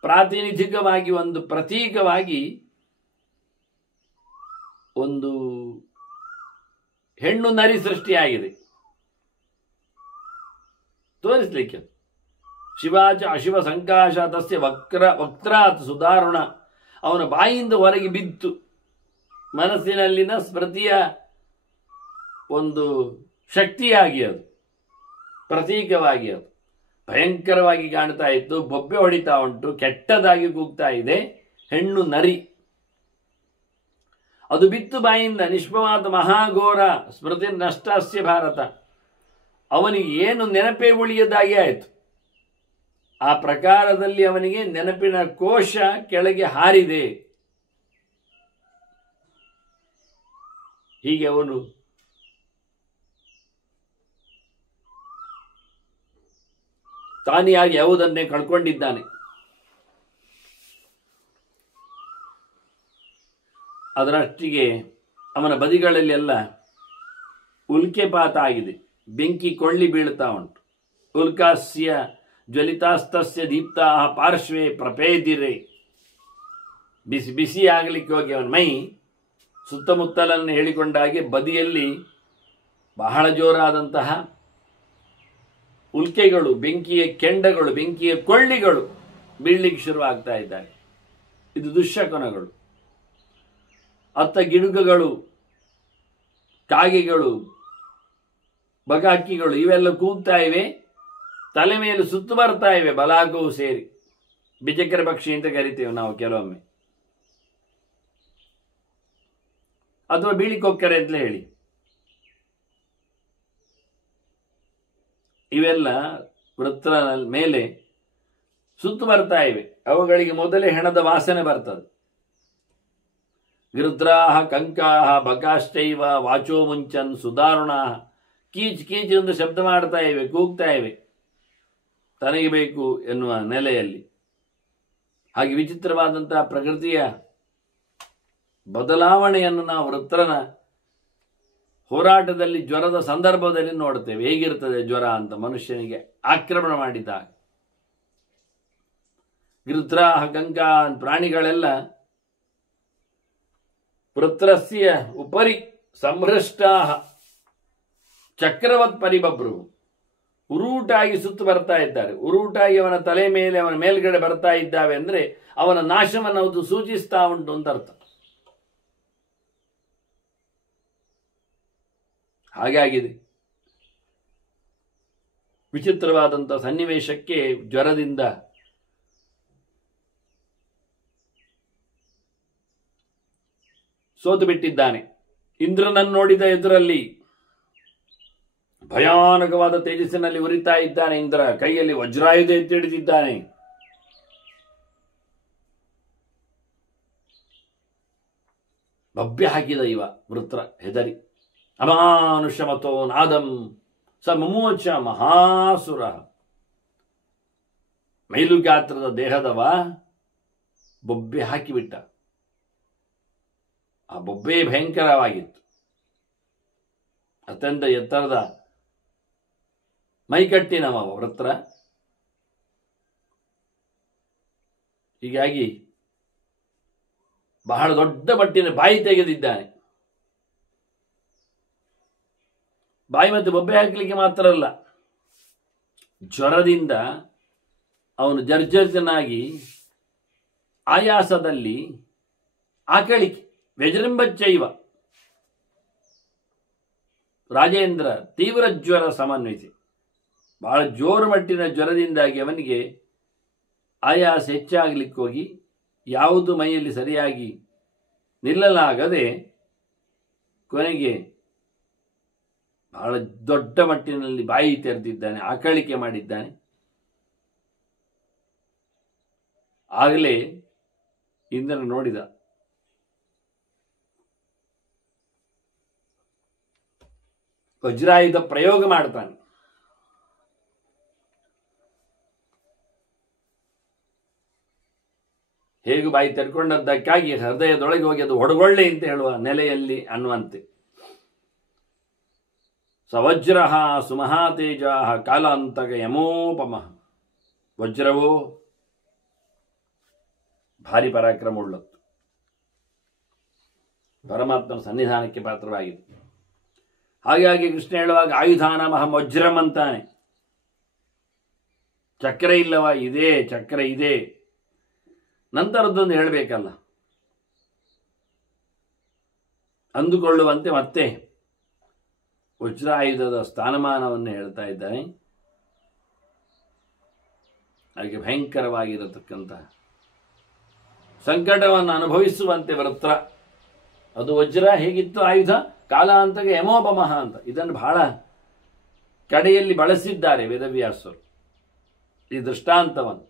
ಪ್ರಾತಿನಿಧಿಕವಾಗಿ, ಒಂದು ಪ್ರತೀಕವಾಗಿ ಒಂದು ಹೆಣ್ಣು ನರಿ ಸೃಷ್ಟಿಯಾಗಿದೆ ತೋರಿಸ್ಲಿಕ್ಕೆ. ಶಿವಾಚ ಅಶಿವ ಸಂಕಾಶ ತಸ್ಯ ವಕ್ರಾತ್ ಸುಧಾರುಣ. ಅವನ ಬಾಯಿಂದ ಹೊರಗೆ ಬಿತ್ತು. ಮನಸ್ಸಿನಲ್ಲಿನ ಸ್ಮೃತಿಯ ಒಂದು ಶಕ್ತಿಯಾಗಿ, ಅದು ಪ್ರತೀಕವಾಗಿ, ಅದು ಭಯಂಕರವಾಗಿ ಕಾಣ್ತಾ ಇತ್ತು. ಬೊಬ್ಬೆ ಹೊಡಿತಾ ಉಂಟು, ಕೆಟ್ಟದಾಗಿ ಕೂಗ್ತಾ ಇದೆ. ಹೆಣ್ಣು ನರಿ ಅದು ಬಿತ್ತು ಬಾಯಿಂದ. ನಿಷ್ಪವಾದ ಮಹಾಘೋರ ಸ್ಮೃತಿ ನಷ್ಟಾಸ್ಯ ಭಾರತ. ಅವನಿಗೆ ಏನು ನೆನಪೇ ಉಳಿಯದಾಗಿ ಆಯಿತು. ಆ ಪ್ರಕಾರದಲ್ಲಿ ಅವನಿಗೆ ನೆನಪಿನ ಕೋಶ ಕೆಳಗೆ ಹಾರಿದೆ. ಹೀಗೆ ಅವನು ತಾನಿಯಾಗಿ ಯಾವುದನ್ನೇ ಕಳ್ಕೊಂಡಿದ್ದಾನೆ. ಅದರಷ್ಟಿಗೆ ಅವನ ಬದಿಗಳಲ್ಲಿ ಎಲ್ಲ ಉಲ್ಕೆಪಾತ ಆಗಿದೆ. ಬೆಂಕಿ ಕೊಳ್ಳಿ ಬೀಳ್ತಾ ಉಂಟು. ಉಲ್ಕಾಸ್ಯ ಜ್ವಲಿತಾಸ್ತಸ್ಯ ದೀಪ್ತಾ ಪಾರ್ಶ್ವೇ ಪ್ರಪೇದಿರೆ. ಬಿಸಿ ಬಿಸಿ ಆಗಲಿಕ್ಕೆ ಹೋಗಿ ಅವನ ಮೈ ಸುತ್ತಮುತ್ತಲನ್ನು ಹೇಳಿಕೊಂಡಾಗೆ ಬದಿಯಲ್ಲಿ ಬಹಳ ಜೋರಾದಂತಹ ಉಲ್ಕೆಗಳು, ಬೆಂಕಿಯ ಕೆಂಡಗಳು, ಬೆಂಕಿಯ ಕೊಳ್ಳಿಗಳು ಬೀಳಲಿಕ್ಕೆ ಶುರುವಾಗ್ತಾ ಇದ್ದಾರೆ. ಇದು ದುಶ್ಶಕುನಗಳು. ಅತ್ತ ಗಿಡುಗಗಳು, ಕಾಗೆಗಳು, ಬಗಾಕಿಗಳು ಇವೆಲ್ಲ ಕೂಗ್ತಾ ಇವೆ. ತಲೆ ಮೇಲೆ ಸುತ್ತು ಬರ್ತಾ ಇವೆ, ಬಲಾಗವು ಸೇರಿ. ಬಿಜಕರ ಪಕ್ಷಿ ಅಂತ ಕರಿತೇವೆ ನಾವು ಕೆಲವೊಮ್ಮೆ, ಅಥವಾ ಬೀಳಿಕೊಕ್ಕರೆ ಅಂತಲೇ ಹೇಳಿ. ಇವೆಲ್ಲ ವೃತ್ರ ಮೇಲೆ ಸುತ್ತು ಬರ್ತಾ ಇವೆ. ಅವುಗಳಿಗೆ ಮೊದಲೇ ಹೆಣದ ವಾಸನೆ ಬರ್ತದೆ. ಗೃದ್ರಾಹ ಕಂಕಾಹ ಬಕಾಶ್ಚೈವ ವಾಚೋ ಮುಂಚನ್ ಸುಧಾರುಣಾಹ. ಕೀಚ್ ಕೀಚ್ ಎಂದು ಶಬ್ದ ಮಾಡ್ತಾ ಇವೆ, ಕೂಗ್ತಾ ಇವೆ ತನಗೆ ಬೇಕು ಎನ್ನುವ ನೆಲೆಯಲ್ಲಿ. ಹಾಗೆ ವಿಚಿತ್ರವಾದಂತಹ ಪ್ರಕೃತಿಯ ಬದಲಾವಣೆಯನ್ನು ನಾವು ವೃತ್ರನ ಹೋರಾಟದಲ್ಲಿ, ಜ್ವರದ ಸಂದರ್ಭದಲ್ಲಿ ನೋಡ್ತೇವೆ. ಹೇಗಿರ್ತದೆ ಜ್ವರ ಅಂತ ಮನುಷ್ಯನಿಗೆ ಆಕ್ರಮಣ ಮಾಡಿದಾಗ. ಗೃದ್ರಾಹ ಗಂಗಾ ಪ್ರಾಣಿಗಳೆಲ್ಲ ವೃತ್ರಸ್ಯ ಉಪರಿ ಸಂಹೃಷ್ಟಾ ಚಕ್ರವತ್ ಪರಿಬಬ್ರು. ಉರುಟಾಗಿ ಸುತ್ತು ಬರ್ತಾ ಇದ್ದಾರೆ. ಉರುಟಾಗಿ ಅವನ ತಲೆ ಮೇಲೆ, ಅವನ ಮೇಲ್ಗಡೆ ಬರ್ತಾ ಇದ್ದಾವೆ ಅಂದ್ರೆ ಅವನ ನಾಶವನ್ನು ಅದು ಸೂಚಿಸ್ತಾ ಉಂಟು ಅಂತ ಅರ್ಥ. ಹಾಗಾಗಿದೆ. ವಿಚಿತ್ರವಾದಂಥ ಸನ್ನಿವೇಶಕ್ಕೆ ಜ್ವರದಿಂದ ಸೋತು ಬಿಟ್ಟಿದ್ದಾನೆ. ಇಂದ್ರನನ್ನು ನೋಡಿದ ಎದುರಲ್ಲಿ ಭಯಾನಕವಾದ ತೇಜಸ್ಸಿನಲ್ಲಿ ಉರಿತಾ ಇದ್ದಾನೆ. ಇಂದ್ರ ಕೈಯಲ್ಲಿ ವಜ್ರಾಯುಧ ಎತ್ತಿ ಹಿಡಿದಿದ್ದಾನೆ. ಬಬ್ಬೆ ಹಾಕಿದ ಇವ ವೃತ್ರ ಹೆದರಿ. ಅಮಾನುಷ ಮತೋ ನಾದಂ ಸ ಮಮೋಚ ಮಹಾಸುರ, ಮೈಲುಗಾತ್ರದ ದೇಹದವ ಬೊಬ್ಬೆ ಹಾಕಿಬಿಟ್ಟ. ಆ ಬೊಬ್ಬೆ ಭಯಂಕರವಾಗಿತ್ತು. ಅತ್ಯಂತ ಎತ್ತರದ ಮೈಕಟ್ಟಿನವ ವೃತ್ರ. ಹೀಗಾಗಿ ಬಹಳ ದೊಡ್ಡ ಮಟ್ಟಿನ ಬಾಯಿ ತೆಗೆದಿದ್ದಾನೆ. ಬಾಯಿ ಮತ್ತು ಬೊಬ್ಬೆ ಹಾಕಲಿಕ್ಕೆ ಮಾತ್ರ ಅಲ್ಲ, ಜ್ವರದಿಂದ ಅವನು ಜರ್ಜರಿತನಾಗಿ ಆಯಾಸದಲ್ಲಿ ಆಕಳಿಕೆ ವ್ಯಜೃಂಭಚ್ಚೈವ. ರಾಜೇಂದ್ರ ತೀವ್ರ ಜ್ವರ ಸಮನ್ವಿಸಿ, ಬಹಳ ಜೋರು ಮಟ್ಟಿನ ಜ್ವರದಿಂದಾಗಿ ಅವನಿಗೆ ಆಯಾಸ ಹೆಚ್ಚಾಗಲಿಕ್ಕೆ ಹೋಗಿ ಯಾವುದು ಮೈಯಲ್ಲಿ ಸರಿಯಾಗಿ ನಿಲ್ಲಲಾಗದೆ ಕೊನೆಗೆ ಬಹಳ ದೊಡ್ಡ ಮಟ್ಟಿನಲ್ಲಿ ಬಾಯಿ ತೆರೆದಿದ್ದಾನೆ, ಆಕಳಿಕೆ ಮಾಡಿದ್ದಾನೆ. ಆಗಲೇ ಇಂದ್ರನು ನೋಡಿದ. ವಜ್ರಾಯುಧ ಪ್ರಯೋಗ ಮಾಡ್ತಾನೆ. ಹೇಗೆ ಬಾಯಿ ತೆಡ್ಕೊಂಡದ್ದಕ್ಕಾಗಿ ಹೃದಯದೊಳಗೆ ಹೋಗಿ ಅದು ಹೊಡಗೊಳ್ಳೆ ಅಂತ ಹೇಳುವ ನೆಲೆಯಲ್ಲಿ ಅನ್ನುವಂತೆ. ಸವಜ್ರ ಸುಮಹಾತೇಜ ಕಾಲಾಂತಕ ಯಮೋಪಮ. ವಜ್ರವೋ ಭಾರಿ ಪರಾಕ್ರಮ ಉಳ್ಳತ್ತು, ಪರಮಾತ್ಮನ ಸನ್ನಿಧಾನಕ್ಕೆ ಪಾತ್ರವಾಗಿದೆ. ಹಾಗಾಗಿ ಕೃಷ್ಣ ಹೇಳುವಾಗ ಆಯುಧಾನಮಹಂ ವಜ್ರಂ ಅಂತಾನೆ. ಚಕ್ರ ಇಲ್ಲವ? ಇದೆ, ಚಕ್ರ ಇದೆ. ನಂತರದ್ದೊಂದು ಹೇಳಬೇಕಲ್ಲ, ಅಂದುಕೊಳ್ಳುವಂತೆ ಮತ್ತೆ ವಜ್ರಾಯುಧದ ಸ್ಥಾನಮಾನವನ್ನು ಹೇಳ್ತಾ ಇದ್ದಾನೆ. ಹಾಗೆ ಭಯಂಕರವಾಗಿರತಕ್ಕಂಥ ಸಂಕಟವನ್ನು ಅನುಭವಿಸುವಂತೆ ವೃತ್ರ. ಅದು ವಜ್ರ ಹೇಗಿತ್ತು ಆಯುಧ? ಕಾಲಾಂತಕ ಯಮೋಪಮಃ ಅಂತ. ಇದನ್ನು ಬಹಳ ಕಡೆಯಲ್ಲಿ ಬಳಸಿದ್ದಾರೆ ವೇದವ್ಯಾಸರು ಈ ದೃಷ್ಟಾಂತವನ್ನು.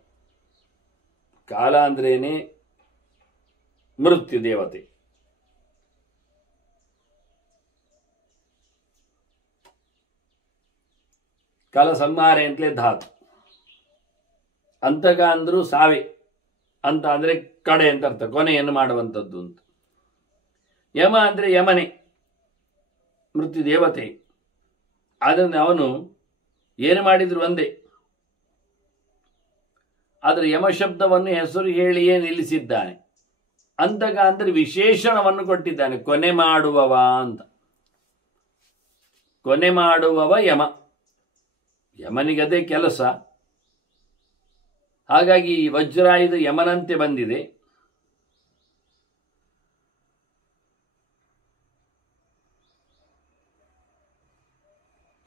ಕಾಲ ಅಂದ್ರೇನೆ ಮೃತ್ಯು ದೇವತೆ. ಕಾಲ ಸಂಹಾರ ಅಂತಲೇ ಧಾತು. ಅಂತಕ ಅಂದ್ರೂ ಸಾವೆ ಅಂತ ಅಂದ್ರೆ ಕಡೆ ಅಂತ ಅರ್ಥ, ಕೊನೆಯನ್ನು ಮಾಡುವಂಥದ್ದು ಅಂತ. ಯಮ ಅಂದ್ರೆ ಯಮನೆ, ಮೃತ್ಯು ದೇವತೆ. ಆದರೆ ಅವನು ಏನು ಮಾಡಿದ್ರು ಒಂದೇ. ಆದರೆ ಯಮ ಶಬ್ದವನ್ನು ಹೆಸರು ಹೇಳಿಯೇ ನಿಲ್ಲಿಸಿದ್ದಾನೆ. ಅಂತಕ ಅಂದ್ರೆ ವಿಶೇಷಣವನ್ನು ಕೊಟ್ಟಿದ್ದಾನೆ, ಕೊನೆ ಮಾಡುವವ ಅಂತ. ಕೊನೆ ಮಾಡುವವ ಯಮ. ಯಮನಿಗದೇ ಕೆಲಸ. ಹಾಗಾಗಿ ವಜ್ರಾಯುಧ ಯಮನಂತೆ ಬಂದಿದೆ.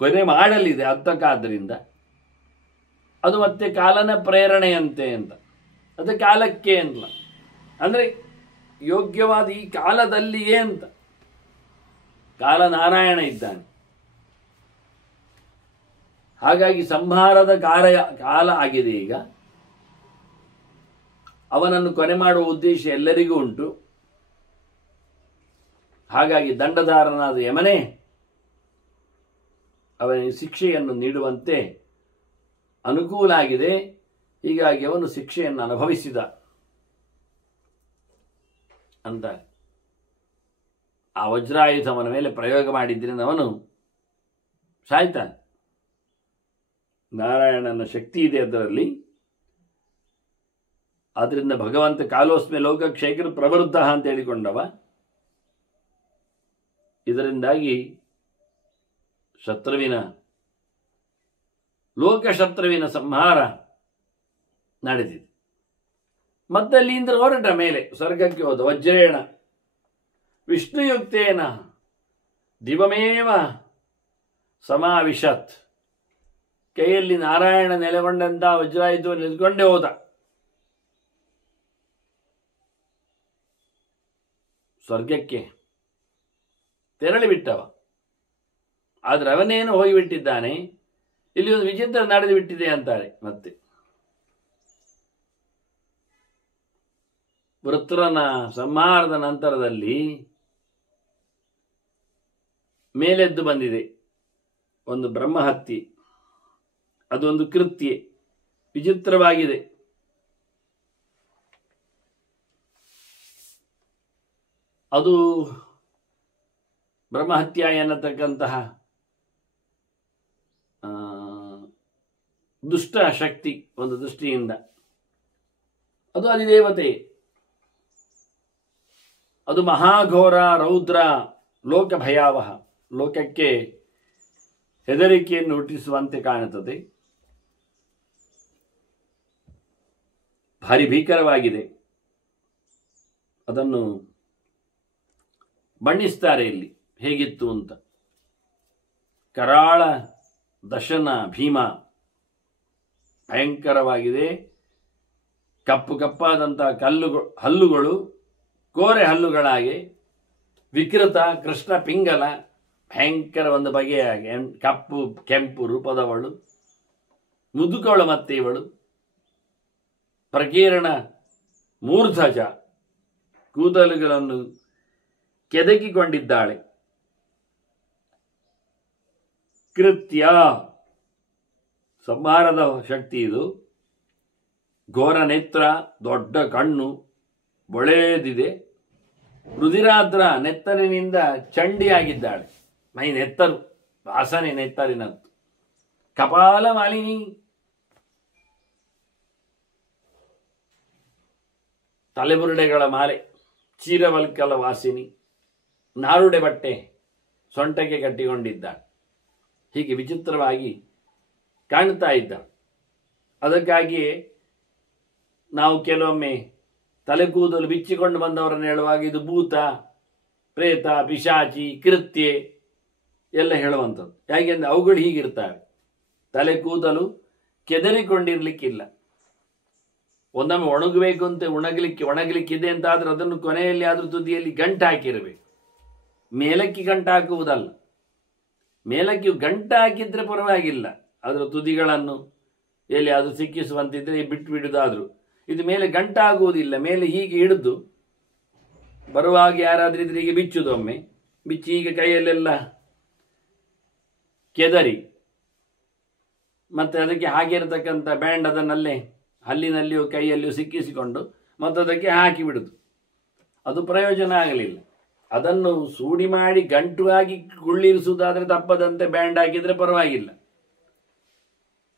ಕೊನೆ ಮಾಡಲಿದೆ ಅಂತಕ. ಆದ್ದರಿಂದ ಅದು ಮತ್ತೆ ಕಾಲನ ಪ್ರೇರಣೆಯಂತೆ ಅಂತ. ಅದು ಕಾಲಕ್ಕೆ ಅಂತ ಅಂದ್ರೆ ಯೋಗ್ಯವಾದ ಈ ಕಾಲದಲ್ಲಿಯೇ ಅಂತ. ಕಾಲ ನಾರಾಯಣ ಇದ್ದಾನೆ. ಹಾಗಾಗಿ ಸಂಹಾರದ ಕಾಲ ಆಗಿದೆ ಈಗ. ಅವನನ್ನು ಕೊನೆ ಮಾಡುವ ಉದ್ದೇಶ ಎಲ್ಲರಿಗೂ ಉಂಟು. ಹಾಗಾಗಿ ದಂಡಧಾರನಾದ ಯಮನೇ ಅವನಿಗೆ ಶಿಕ್ಷೆಯನ್ನು ನೀಡುವಂತೆ ಅನುಕೂಲ ಆಗಿದೆ. ಹೀಗಾಗಿ ಅವನು ಶಿಕ್ಷೆಯನ್ನು ಅನುಭವಿಸಿದ ಅಂತ. ಆ ವಜ್ರಾಯುಧವನ ಮೇಲೆ ಪ್ರಯೋಗ ಮಾಡಿದ್ದರಿಂದ ಅವನು ಸಾಯ್ತಾನೆ. ನಾರಾಯಣನ ಶಕ್ತಿ ಇದೆ ಅದರಲ್ಲಿ. ಆದ್ರಿಂದ ಭಗವಂತ ಕಾಲೋಸ್ಮೆ ಲೋಕಕ್ಷೇತ್ರ ಪ್ರವೃದ್ಧ ಅಂತ ಹೇಳಿಕೊಂಡವ. ಇದರಿಂದಾಗಿ ಲೋಕಶತ್ರುವಿನ ಸಂಹಾರ ನಡೆದಿದೆ. ಮತ್ತಲ್ಲಿಂದ ಹೊರಟ ಮೇಲೆ ಸ್ವರ್ಗಕ್ಕೆ ಹೋದ. ವಜ್ರೇಣ ವಿಷ್ಣುಯುಕ್ತೇನ ದಿವಮೇವ ಸಮಾವಿಶತ್. ಕೈಯಲ್ಲಿ ನಾರಾಯಣ ನೆಲೆಗೊಂಡಂತ ವಜ್ರಾಯುಧವನ್ನು ನಿಲ್ಕೊಂಡೇ ಹೋದ. ಸ್ವರ್ಗಕ್ಕೆ ತೆರಳಿಬಿಟ್ಟವ. ಆದರೆ ಅವನೇನು ಹೋಗಿಬಿಟ್ಟಿದ್ದಾನೆ. ಇಲ್ಲಿ ಒಂದು ವಿಚಿತ್ರ ನಡೆದು ಬಿಟ್ಟಿದೆ ಅಂತಾರೆ. ಮತ್ತೆ ವೃತ್ರನ ಸಂಹಾರದ ನಂತರದಲ್ಲಿ ಮೇಲೆದ್ದು ಬಂದಿದೆ ಒಂದು ಬ್ರಹ್ಮಹತ್ಯೆ, ಅದೊಂದು ಕೃತ್ಯ ವಿಚಿತ್ರವಾಗಿದೆ. ಅದು ಬ್ರಹ್ಮಹತ್ಯ ಎನ್ನತಕ್ಕಂತಹ ದುಷ್ಟ ಶಕ್ತಿ ಒಂದು ದೃಷ್ಟಿಯಿಂದ ಅದು ಅಧಿದೇವತೆ, ಅದು ಮಹಾಘೋರ ರೌದ್ರ ಲೋಕ ಭಯಾವಹ, ಲೋಕಕ್ಕೆ ಹೆದರಿಕೆಯನ್ನು ಹುಟ್ಟಿಸುವಂತೆ ಕಾಣುತ್ತದೆ. ಭಾರಿ ಭೀಕರವಾಗಿದೆ. ಅದನ್ನು ಬಣ್ಣಿಸ್ತಾರೆ ಇಲ್ಲಿ ಹೇಗಿತ್ತು ಅಂತ. ಕರಾಳ ದಶನ ಭೀಮ ಭಯಂಕರವಾಗಿದೆ. ಕಪ್ಪು ಕಪ್ಪಾದಂತಹ ಹಲ್ಲುಗಳು ಕೋರೆ ಹಲ್ಲುಗಳಾಗಿ, ವಿಕೃತ ಕೃಷ್ಣ ಪಿಂಗಲ, ಭಯಂಕರ ಒಂದು ಬಗೆಯಾಗಿ ಕಪ್ಪು ಕೆಂಪು ರೂಪದವಳು, ಮುದುಕವಳು. ಮತ್ತೆ ಇವಳು ಪ್ರಕೀರ್ಣ ಮೂರ್ಧಜ, ಕೂದಲುಗಳನ್ನು ಕೆದಕಿಕೊಂಡಿದ್ದಾಳೆ. ಕೃತ್ಯ ಸಂಹಾರದ ಶಕ್ತಿ ಇದು. ಘೋರ ನೇತ್ರ, ದೊಡ್ಡ ಕಣ್ಣು, ಬೊಳೆದಿದೆ. ರುಧಿರಾದ್ರ ನೆತ್ತರಿನಿಂದ ಚಂಡಿಯಾಗಿದ್ದಾಳೆ. ಮೈ ನೆತ್ತರು, ವಾಸನೆ ನೆತ್ತರಿನದ್ದು. ಕಪಾಲ ಮಾಲಿನಿ, ತಲೆಬುರುಡೆಗಳ ಮಾಲೆ, ಚೀರವಲ್ಕಲ ವಾಸಿನಿ, ನಾರುಡೆ ಬಟ್ಟೆ ಸೊಂಟಕ್ಕೆ ಕಟ್ಟಿಕೊಂಡಿದ್ದಾಳೆ. ಹೀಗೆ ವಿಚಿತ್ರವಾಗಿ ಕಾಣ್ತಾ ಇದ್ದ. ಅದಕ್ಕಾಗಿಯೇ ನಾವು ಕೆಲವೊಮ್ಮೆ ತಲೆ ಕೂದಲು ಬಿಚ್ಚಿಕೊಂಡು ಬಂದವರನ್ನು ಹೇಳುವಾಗ ಇದು ಭೂತ, ಪ್ರೇತ, ಪಿಶಾಚಿ, ಕೃತ್ಯೆ ಎಲ್ಲ ಹೇಳುವಂಥದ್ದು. ಯಾಕೆಂದರೆ ಅವುಗಳು ಹೀಗಿರ್ತವೆ. ತಲೆ ಕೂದಲು ಕೆದರಿಕೊಂಡಿರ್ಲಿಕ್ಕಿಲ್ಲ. ಒಂದೊಮ್ಮೆ ಒಣಗಬೇಕು ಅಂತ ಒಣಗಲಿಕ್ಕಿದೆ ಅಂತಾದ್ರೆ ಅದನ್ನು ಕೊನೆಯಲ್ಲಿ ಆದರೂ ತುದಿಯಲ್ಲಿ ಗಂಟು ಹಾಕಿರಬೇಕು. ಮೇಲಕ್ಕೆ ಗಂಟು ಹಾಕುವುದಲ್ಲ. ಮೇಲಕ್ಕೆ ಗಂಟು ಹಾಕಿದ್ರೆ ಪರವಾಗಿಲ್ಲ, ಅದರ ತುದಿಗಳನ್ನು ಎಲ್ಲಿ ಅದು ಸಿಕ್ಕಿಸುವಂತಿದ್ರೆ ಬಿಟ್ಟು ಬಿಡುವುದಾದ್ರು. ಇದು ಮೇಲೆ ಗಂಟಾಗುವುದಿಲ್ಲ. ಮೇಲೆ ಹೀಗೆ ಹಿಡಿದು ಬರುವಾಗ ಯಾರಾದ್ರೂ ಇದ್ರೆ ಹೀಗೆ ಬಿಚ್ಚುದೊಮ್ಮೆ ಬಿಚ್ಚಿ ಈಗ ಕೈಯಲ್ಲೆಲ್ಲ ಕೆದರಿ ಮತ್ತೆ ಅದಕ್ಕೆ ಹಾಕಿರತಕ್ಕಂಥ ಬ್ಯಾಂಡ್ ಅದನ್ನಲ್ಲೇ ಹಲ್ಲಿನಲ್ಲಿಯೂ ಕೈಯಲ್ಲಿಯೂ ಸಿಕ್ಕಿಸಿಕೊಂಡು ಮತ್ತು ಅದಕ್ಕೆ ಹಾಕಿ ಬಿಡುದು. ಅದು ಪ್ರಯೋಜನ ಆಗಲಿಲ್ಲ. ಅದನ್ನು ಸೂಡಿ ಮಾಡಿ ಗಂಟು ಆಗಿ ಗುಳ್ಳಿರಿಸುವುದಾದ್ರೆ ತಪ್ಪದಂತೆ ಬ್ಯಾಂಡ್ ಹಾಕಿದ್ರೆ ಪರವಾಗಿಲ್ಲ.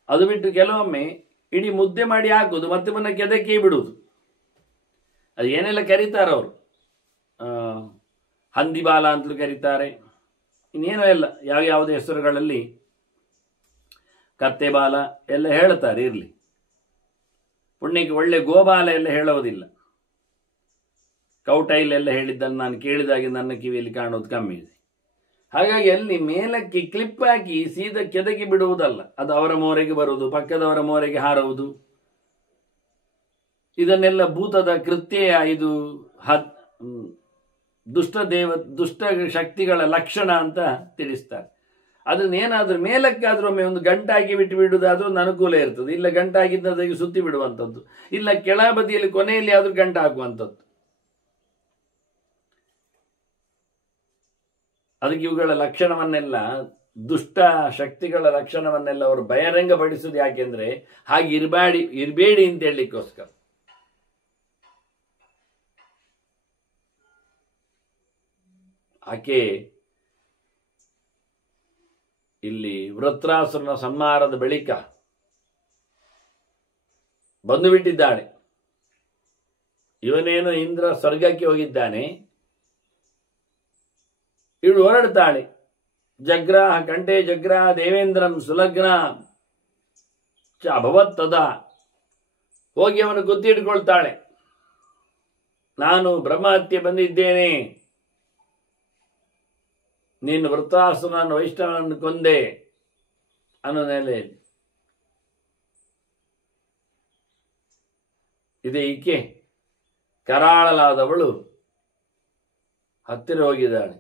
ಅದು ಬಿಟ್ಟು ಕೆಲವೊಮ್ಮೆ ಇಡೀ ಮುದ್ದೆ ಮಾಡಿ ಹಾಕುದು, ಮತ್ತೆ ಪುನಃ ಕೆದಕ್ಕೆ ಬಿಡುವುದು. ಅದು ಏನೆಲ್ಲ ಕರೀತಾರೆ ಅವರು, ಹಂದಿ ಬಾಲ ಅಂತಲೂ ಕರೀತಾರೆ, ಇನ್ನೇನೋ ಎಲ್ಲ ಯಾವ್ಯಾವುದೇ ಹೆಸರುಗಳಲ್ಲಿ ಕತ್ತೆ ಬಾಲ ಎಲ್ಲ ಹೇಳ್ತಾರೆ. ಇರಲಿ, ಪುಣ್ಯಕ್ಕೆ ಒಳ್ಳೆ ಗೋಬಾಲ ಎಲ್ಲ ಹೇಳೋದಿಲ್ಲ. ಕೌಟೈಲ್ ಎಲ್ಲ ಹೇಳಿದ್ದನ್ನು ನಾನು ಕೇಳಿದಾಗೆ ನನ್ನ ಕಿವಿಯಲ್ಲಿ ಕಾಣೋದು ಕಮ್ಮಿ ಇದೆ. ಹಾಗಾಗಿ ಅಲ್ಲಿ ಮೇಲಕ್ಕೆ ಕ್ಲಿಪ್ ಹಾಕಿ ಸೀದಾ ಕೆದಕಿ ಬಿಡುವುದಲ್ಲ, ಅದು ಅವರ ಮೋರೆಗೆ ಬರುವುದು, ಪಕ್ಕದವರ ಮೋರೆಗೆ ಹಾರುವುದು. ಇದನ್ನೆಲ್ಲ ಭೂತದ ಕೃತ್ಯ, ಇದು ದುಷ್ಟ ಶಕ್ತಿಗಳ ಲಕ್ಷಣ ಅಂತ ತಿಳಿಸ್ತಾರೆ. ಅದನ್ನೇನಾದ್ರೂ ಮೇಲಕ್ಕಾದ್ರೂ ಒಮ್ಮೆ ಒಂದು ಗಂಟಾಗಿ ಬಿಟ್ಟು ಬಿಡುವುದಾದ್ರೂ ಒಂದು ಅನುಕೂಲ ಇರ್ತದೆ. ಇಲ್ಲ ಗಂಟಾಗಿದ್ದದಾಗಿ ಸುತ್ತಿ ಬಿಡುವಂಥದ್ದು, ಇಲ್ಲ ಕೆಳ ಬದಿಯಲ್ಲಿ ಕೊನೆಯಲ್ಲಿ ಆದ್ರೂ ಗಂಟು ಹಾಕುವಂಥದ್ದು. ಅದಕ್ಕೆ ಇವುಗಳ ಲಕ್ಷಣವನ್ನೆಲ್ಲ, ದುಷ್ಟ ಶಕ್ತಿಗಳ ಲಕ್ಷಣವನ್ನೆಲ್ಲ ಅವರು ಬಹಿರಂಗಪಡಿಸುವುದು ಯಾಕೆಂದ್ರೆ ಹಾಗೆ ಇರಬೇಡಿ ಅಂತ ಹೇಳಲಿಕ್ಕೋಸ್ಕರ. ಆಕೆ ಇಲ್ಲಿ ವೃತ್ರಾಸುರನ ಸಂಹಾರದ ಬಳಿಕ ಬಂದು ಬಿಟ್ಟಿದ್ದಾಳೆ. ಇವನೇನು ಇಂದ್ರ ಸ್ವರ್ಗಕ್ಕೆ ಹೋಗಿದ್ದಾನೆ, ಇವಳು ಹೊರಡ್ತಾಳೆ. ಜಗ್ರಾಹ ಕಂಠೆ ಜಗ್ರಾಹ ದೇವೇಂದ್ರಂ ಸುಲಗ್ನ ಚ ಅಭವತ್ ತದಾ. ಹೋಗಿ ಅವನು ಗೊತ್ತಿಟ್ಕೊಳ್ತಾಳೆ, ನಾನು ಬ್ರಹ್ಮಹತ್ಯೆ ಬಂದಿದ್ದೇನೆ, ನೀನು ವೃತ್ರಾಸುರನನ್ನು ವೈಷ್ಣವನನ್ನು ಕೊಂದೆ ಅನ್ನೋ ನೆಲೆಯಲ್ಲಿ ಇದೆ. ಈಕೆ ಕರಾಳಲಾದವಳು ಹತ್ತಿರ ಹೋಗಿದ್ದಾಳೆ,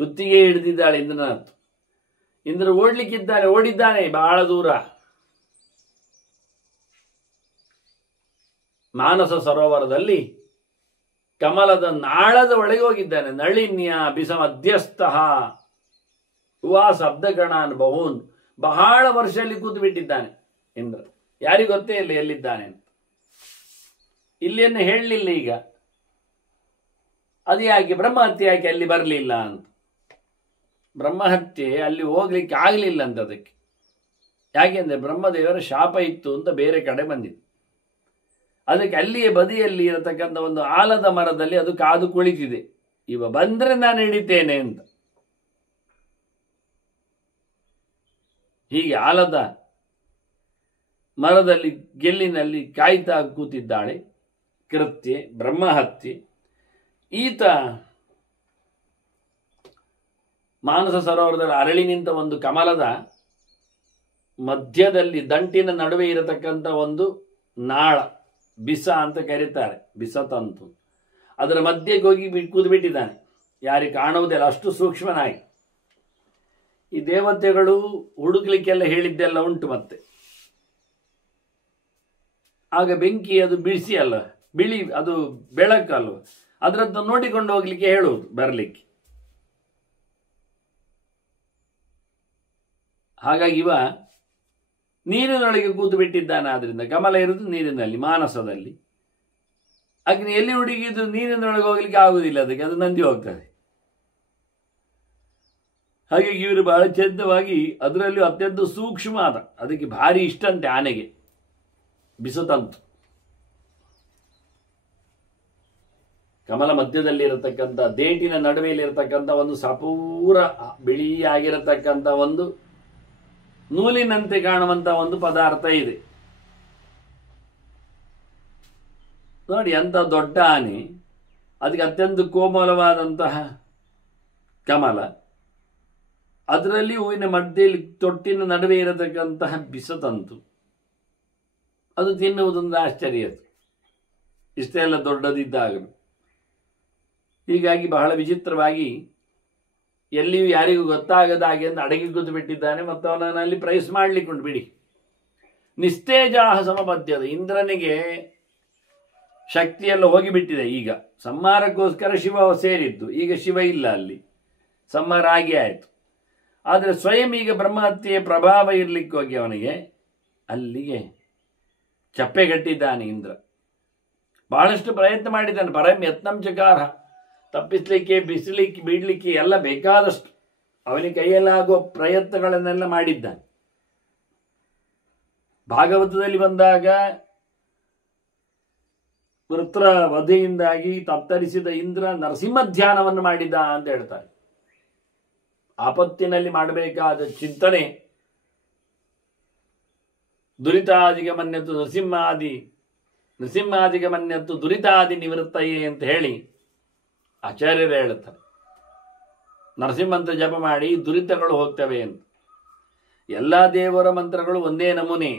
ಕುತ್ತಿಗೆ ಹಿಡಿದಿದ್ದಾಳೆ ಇಂದ್ರನಾಥ್. ಇಂದ್ರ ಓಡಿದ್ದಾನೆ ಬಹಳ ದೂರ. ಮಾನಸ ಸರೋವರದಲ್ಲಿ ಕಮಲದ ನಾಳದ ಒಳಗೆ ಹೋಗಿದ್ದಾನೆ. ನಳಿನ್ಯ ಬಿಸ ಮಧ್ಯಸ್ಥ ಹೂವಾ ಶಬ್ದಗಣಾನ್ ಬಹುನ್, ಬಹಳ ವರ್ಷದಲ್ಲಿ ಕೂತು ಬಿಟ್ಟಿದ್ದಾನೆ ಇಂದ್ರ. ಯಾರಿಗೂ ಗೊತ್ತೇ ಇಲ್ಲ ಎಲ್ಲಿದ್ದಾನೆ ಅಂತ. ಇಲ್ಲಿಯನ್ನು ಹೇಳಲಿಲ್ಲ. ಈಗ ಅದು ಯಾಕೆ ಬ್ರಹ್ಮಹತ್ಯೆ ಯಾಕೆ ಅಲ್ಲಿ ಬರಲಿಲ್ಲ ಅಂತ. ಬ್ರಹ್ಮಹತ್ಯೆ ಅಲ್ಲಿ ಹೋಗ್ಲಿಕ್ಕೆ ಆಗಲಿಲ್ಲ ಅಂತ. ಅದಕ್ಕೆ ಯಾಕೆಂದ್ರೆ ಬ್ರಹ್ಮದೇವರ ಶಾಪ ಇತ್ತು ಅಂತ ಬೇರೆ ಕಡೆ ಬಂದಿದೆ. ಅದಕ್ಕೆ ಅಲ್ಲಿಯೇ ಬದಿಯಲ್ಲಿ ಇರತಕ್ಕಂಥ ಒಂದು ಆಲದ ಮರದಲ್ಲಿ ಅದು ಕಾದು ಕುಳಿತಿದೆ. ಇವ ಬಂದ್ರೆ ನಾನು ಹಿಡಿತೇನೆ ಅಂತ. ಹೀಗೆ ಆಲದ ಮರದಲ್ಲಿ ಗೆಲ್ಲಿನಲ್ಲಿ ಕಾಯ್ತಾ ಕೂತಿದ್ದಾಳೆ ಕೃತ್ಯೆ, ಬ್ರಹ್ಮಹತ್ಯೆ. ಈತ ಮಾನಸ ಸರೋವರದಲ್ಲಿ ಅರಳಿ ನಿಂತ ಒಂದು ಕಮಲದ ಮಧ್ಯದಲ್ಲಿ ದಂಟಿನ ನಡುವೆ ಇರತಕ್ಕಂಥ ಒಂದು ನಾಳ, ಬಿಸ ಅಂತ ಕರೀತಾರೆ, ಬಿಸತಂತು, ಅದರ ಮಧ್ಯೆಗೆ ಹೋಗಿ ಕೂತು ಬಿಟ್ಟಿದ್ದಾನೆ. ಯಾರಿಗೆ ಕಾಣುವುದಿಲ್ಲ, ಅಷ್ಟು ಸೂಕ್ಷ್ಮನಾಗಿ. ಈ ದೇವತೆಗಳು ಹುಡುಕ್ಲಿಕ್ಕೆಲ್ಲ ಹೇಳಿದ್ದೆಲ್ಲ ಉಂಟು. ಮತ್ತೆ ಆಗ ಬೆಂಕಿ ಅದು ಬಿಸಿ ಅಲ್ಲ, ಬಿಳಿ, ಅದು ಬೆಳಕಲ್ವ, ಅದರದ್ದು ನೋಡಿಕೊಂಡು ಹೋಗ್ಲಿಕ್ಕೆ ಹೇಳುವುದು, ಬರಲಿಕ್ಕೆ. ಹಾಗಾಗಿ ಇವ ನೀರಿನೊಳಗೆ ಕೂತು ಬಿಟ್ಟಿದ್ದಾನೆ. ಆದ್ರಿಂದ ಕಮಲ ಇರುವುದು ನೀರಿನಲ್ಲಿ, ಮಾನಸದಲ್ಲಿ. ಅಗ್ನಿ ಎಲ್ಲಿ ಹುಡುಗಿದ್ರು ನೀರಿನೊಳಗೆ ಹೋಗ್ಲಿಕ್ಕೆ ಆಗುದಿಲ್ಲ, ಅದಕ್ಕೆ ಅದು ನಂದಿ ಹೋಗ್ತದೆ. ಹಾಗಾಗಿ ಇವರು ಬಹಳ ಚಂದವಾಗಿ, ಅದರಲ್ಲೂ ಅತ್ಯಂತ ಸೂಕ್ಷ್ಮ ಆದ, ಅದಕ್ಕೆ ಭಾರಿ ಇಷ್ಟಂತೆ ಆನೆಗೆ ಬಿಸತಂತು. ಕಮಲ ಮಧ್ಯದಲ್ಲಿ ಇರತಕ್ಕಂಥ, ದೇಟಿನ ನಡುವೆಯಲ್ಲಿ ಇರತಕ್ಕಂಥ ಒಂದು ಸಪೂರ ಬಿಳಿಯಾಗಿರತಕ್ಕಂಥ ಒಂದು ನೂಲಿನಂತೆ ಕಾಣುವಂತ ಒಂದು ಪದಾರ್ಥ ಇದೆ ನೋಡಿ. ಅಂತ ದೊಡ್ಡ ಆನೆ, ಅದಕ್ಕೆ ಅತ್ಯಂತ ಕೋಮಲವಾದಂತಹ ಕಮಲ, ಅದರಲ್ಲಿ ಹೂವಿನ ಮಧ್ಯೆಯಲ್ಲಿ ತೊಟ್ಟಿನ ನಡುವೆ ಇರತಕ್ಕಂತಹ ಬಿಸತಂತು, ಅದು ತಿನ್ನುವುದೊಂದು ಆಶ್ಚರ್ಯ. ಇಷ್ಟೆಲ್ಲ ದೊಡ್ಡದಿದ್ದಾಗಲೂ. ಹೀಗಾಗಿ ಬಹಳ ವಿಚಿತ್ರವಾಗಿ ಎಲ್ಲಿಯೂ ಯಾರಿಗೂ ಗೊತ್ತಾಗದ ಹಾಗೆ ಅಂತ ಅಡಗಿ ಕೂತು ಬಿಟ್ಟಿದ್ದಾನೆ. ಮತ್ತು ಅವನನ್ನು ಅಲ್ಲಿ ಪ್ರೈಸ್ ಮಾಡ್ಲಿಕ್ಕೆ ಉಂಟು ಬಿಡಿ. ನಿಸ್ತೇಜಾಹ ಸಮಪದ್ಯದ, ಇಂದ್ರನಿಗೆ ಶಕ್ತಿಯೆಲ್ಲ ಹೋಗಿಬಿಟ್ಟಿದೆ. ಈಗ ಸಂಹಾರಕ್ಕೋಸ್ಕರ ಶಿವ ಸೇರಿದ್ದು, ಈಗ ಶಿವ ಇಲ್ಲ ಅಲ್ಲಿ, ಸಂಹಾರ ಆಗಿ ಆಯಿತು. ಆದರೆ ಸ್ವಯಂ ಈಗ ಬ್ರಹ್ಮಹತ್ಯೆಯ ಪ್ರಭಾವ ಇರಲಿಕ್ಕೆ ಹೋಗಿ ಅವನಿಗೆ ಅಲ್ಲಿಗೆ ಚಪ್ಪೆಗಟ್ಟಿದ್ದಾನೆ ಇಂದ್ರ. ಬಹಳಷ್ಟು ಪ್ರಯತ್ನ ಮಾಡಿದ್ದಾನೆ. ಪರಂ ಯತ್ನಂ ಚಕಾರ, ತಪ್ಪಿಸ್ಲಿಕ್ಕೆ, ಬಿಸಿಲಿಕ್ಕೆ, ಬಿಡ್ಲಿಕ್ಕೆ ಎಲ್ಲ ಬೇಕಾದಷ್ಟು ಅವನಿಗೆ ಕೈಯಲ್ಲಾಗುವ ಪ್ರಯತ್ನಗಳನ್ನೆಲ್ಲ ಮಾಡಿದ್ದಾನೆ. ಭಾಗವತದಲ್ಲಿ ಬಂದಾಗ ವೃತ್ರ ವಧೆಯಿಂದಾಗಿ ತತ್ತರಿಸಿದ ಇಂದ್ರ ನರಸಿಂಹ ಧ್ಯಾನವನ್ನು ಮಾಡಿದ ಅಂತ ಹೇಳ್ತಾರೆ. ಆಪತ್ತಿನಲ್ಲಿ ಮಾಡಬೇಕಾದ ಚಿಂತನೆ, ದುರಿತಾದಿಗಮನ್ಯತ್ತು ನರಸಿಂಹಾದಿಗಮನ್ಯತ್ತು ದುರಿತಾದಿ ನಿವೃತ್ತಯೇ ಅಂತ ಹೇಳಿ ಆಚಾರ್ಯರು ಹೇಳುತ್ತಾರೆ. ನರಸಿಂಹಂತ ಜಪ ಮಾಡಿ ದುರಿತಗಳು ಹೋಗ್ತವೆ ಅಂತ. ಎಲ್ಲ ದೇವರ ಮಂತ್ರಗಳು ಒಂದೇ ನಮೂನೆ,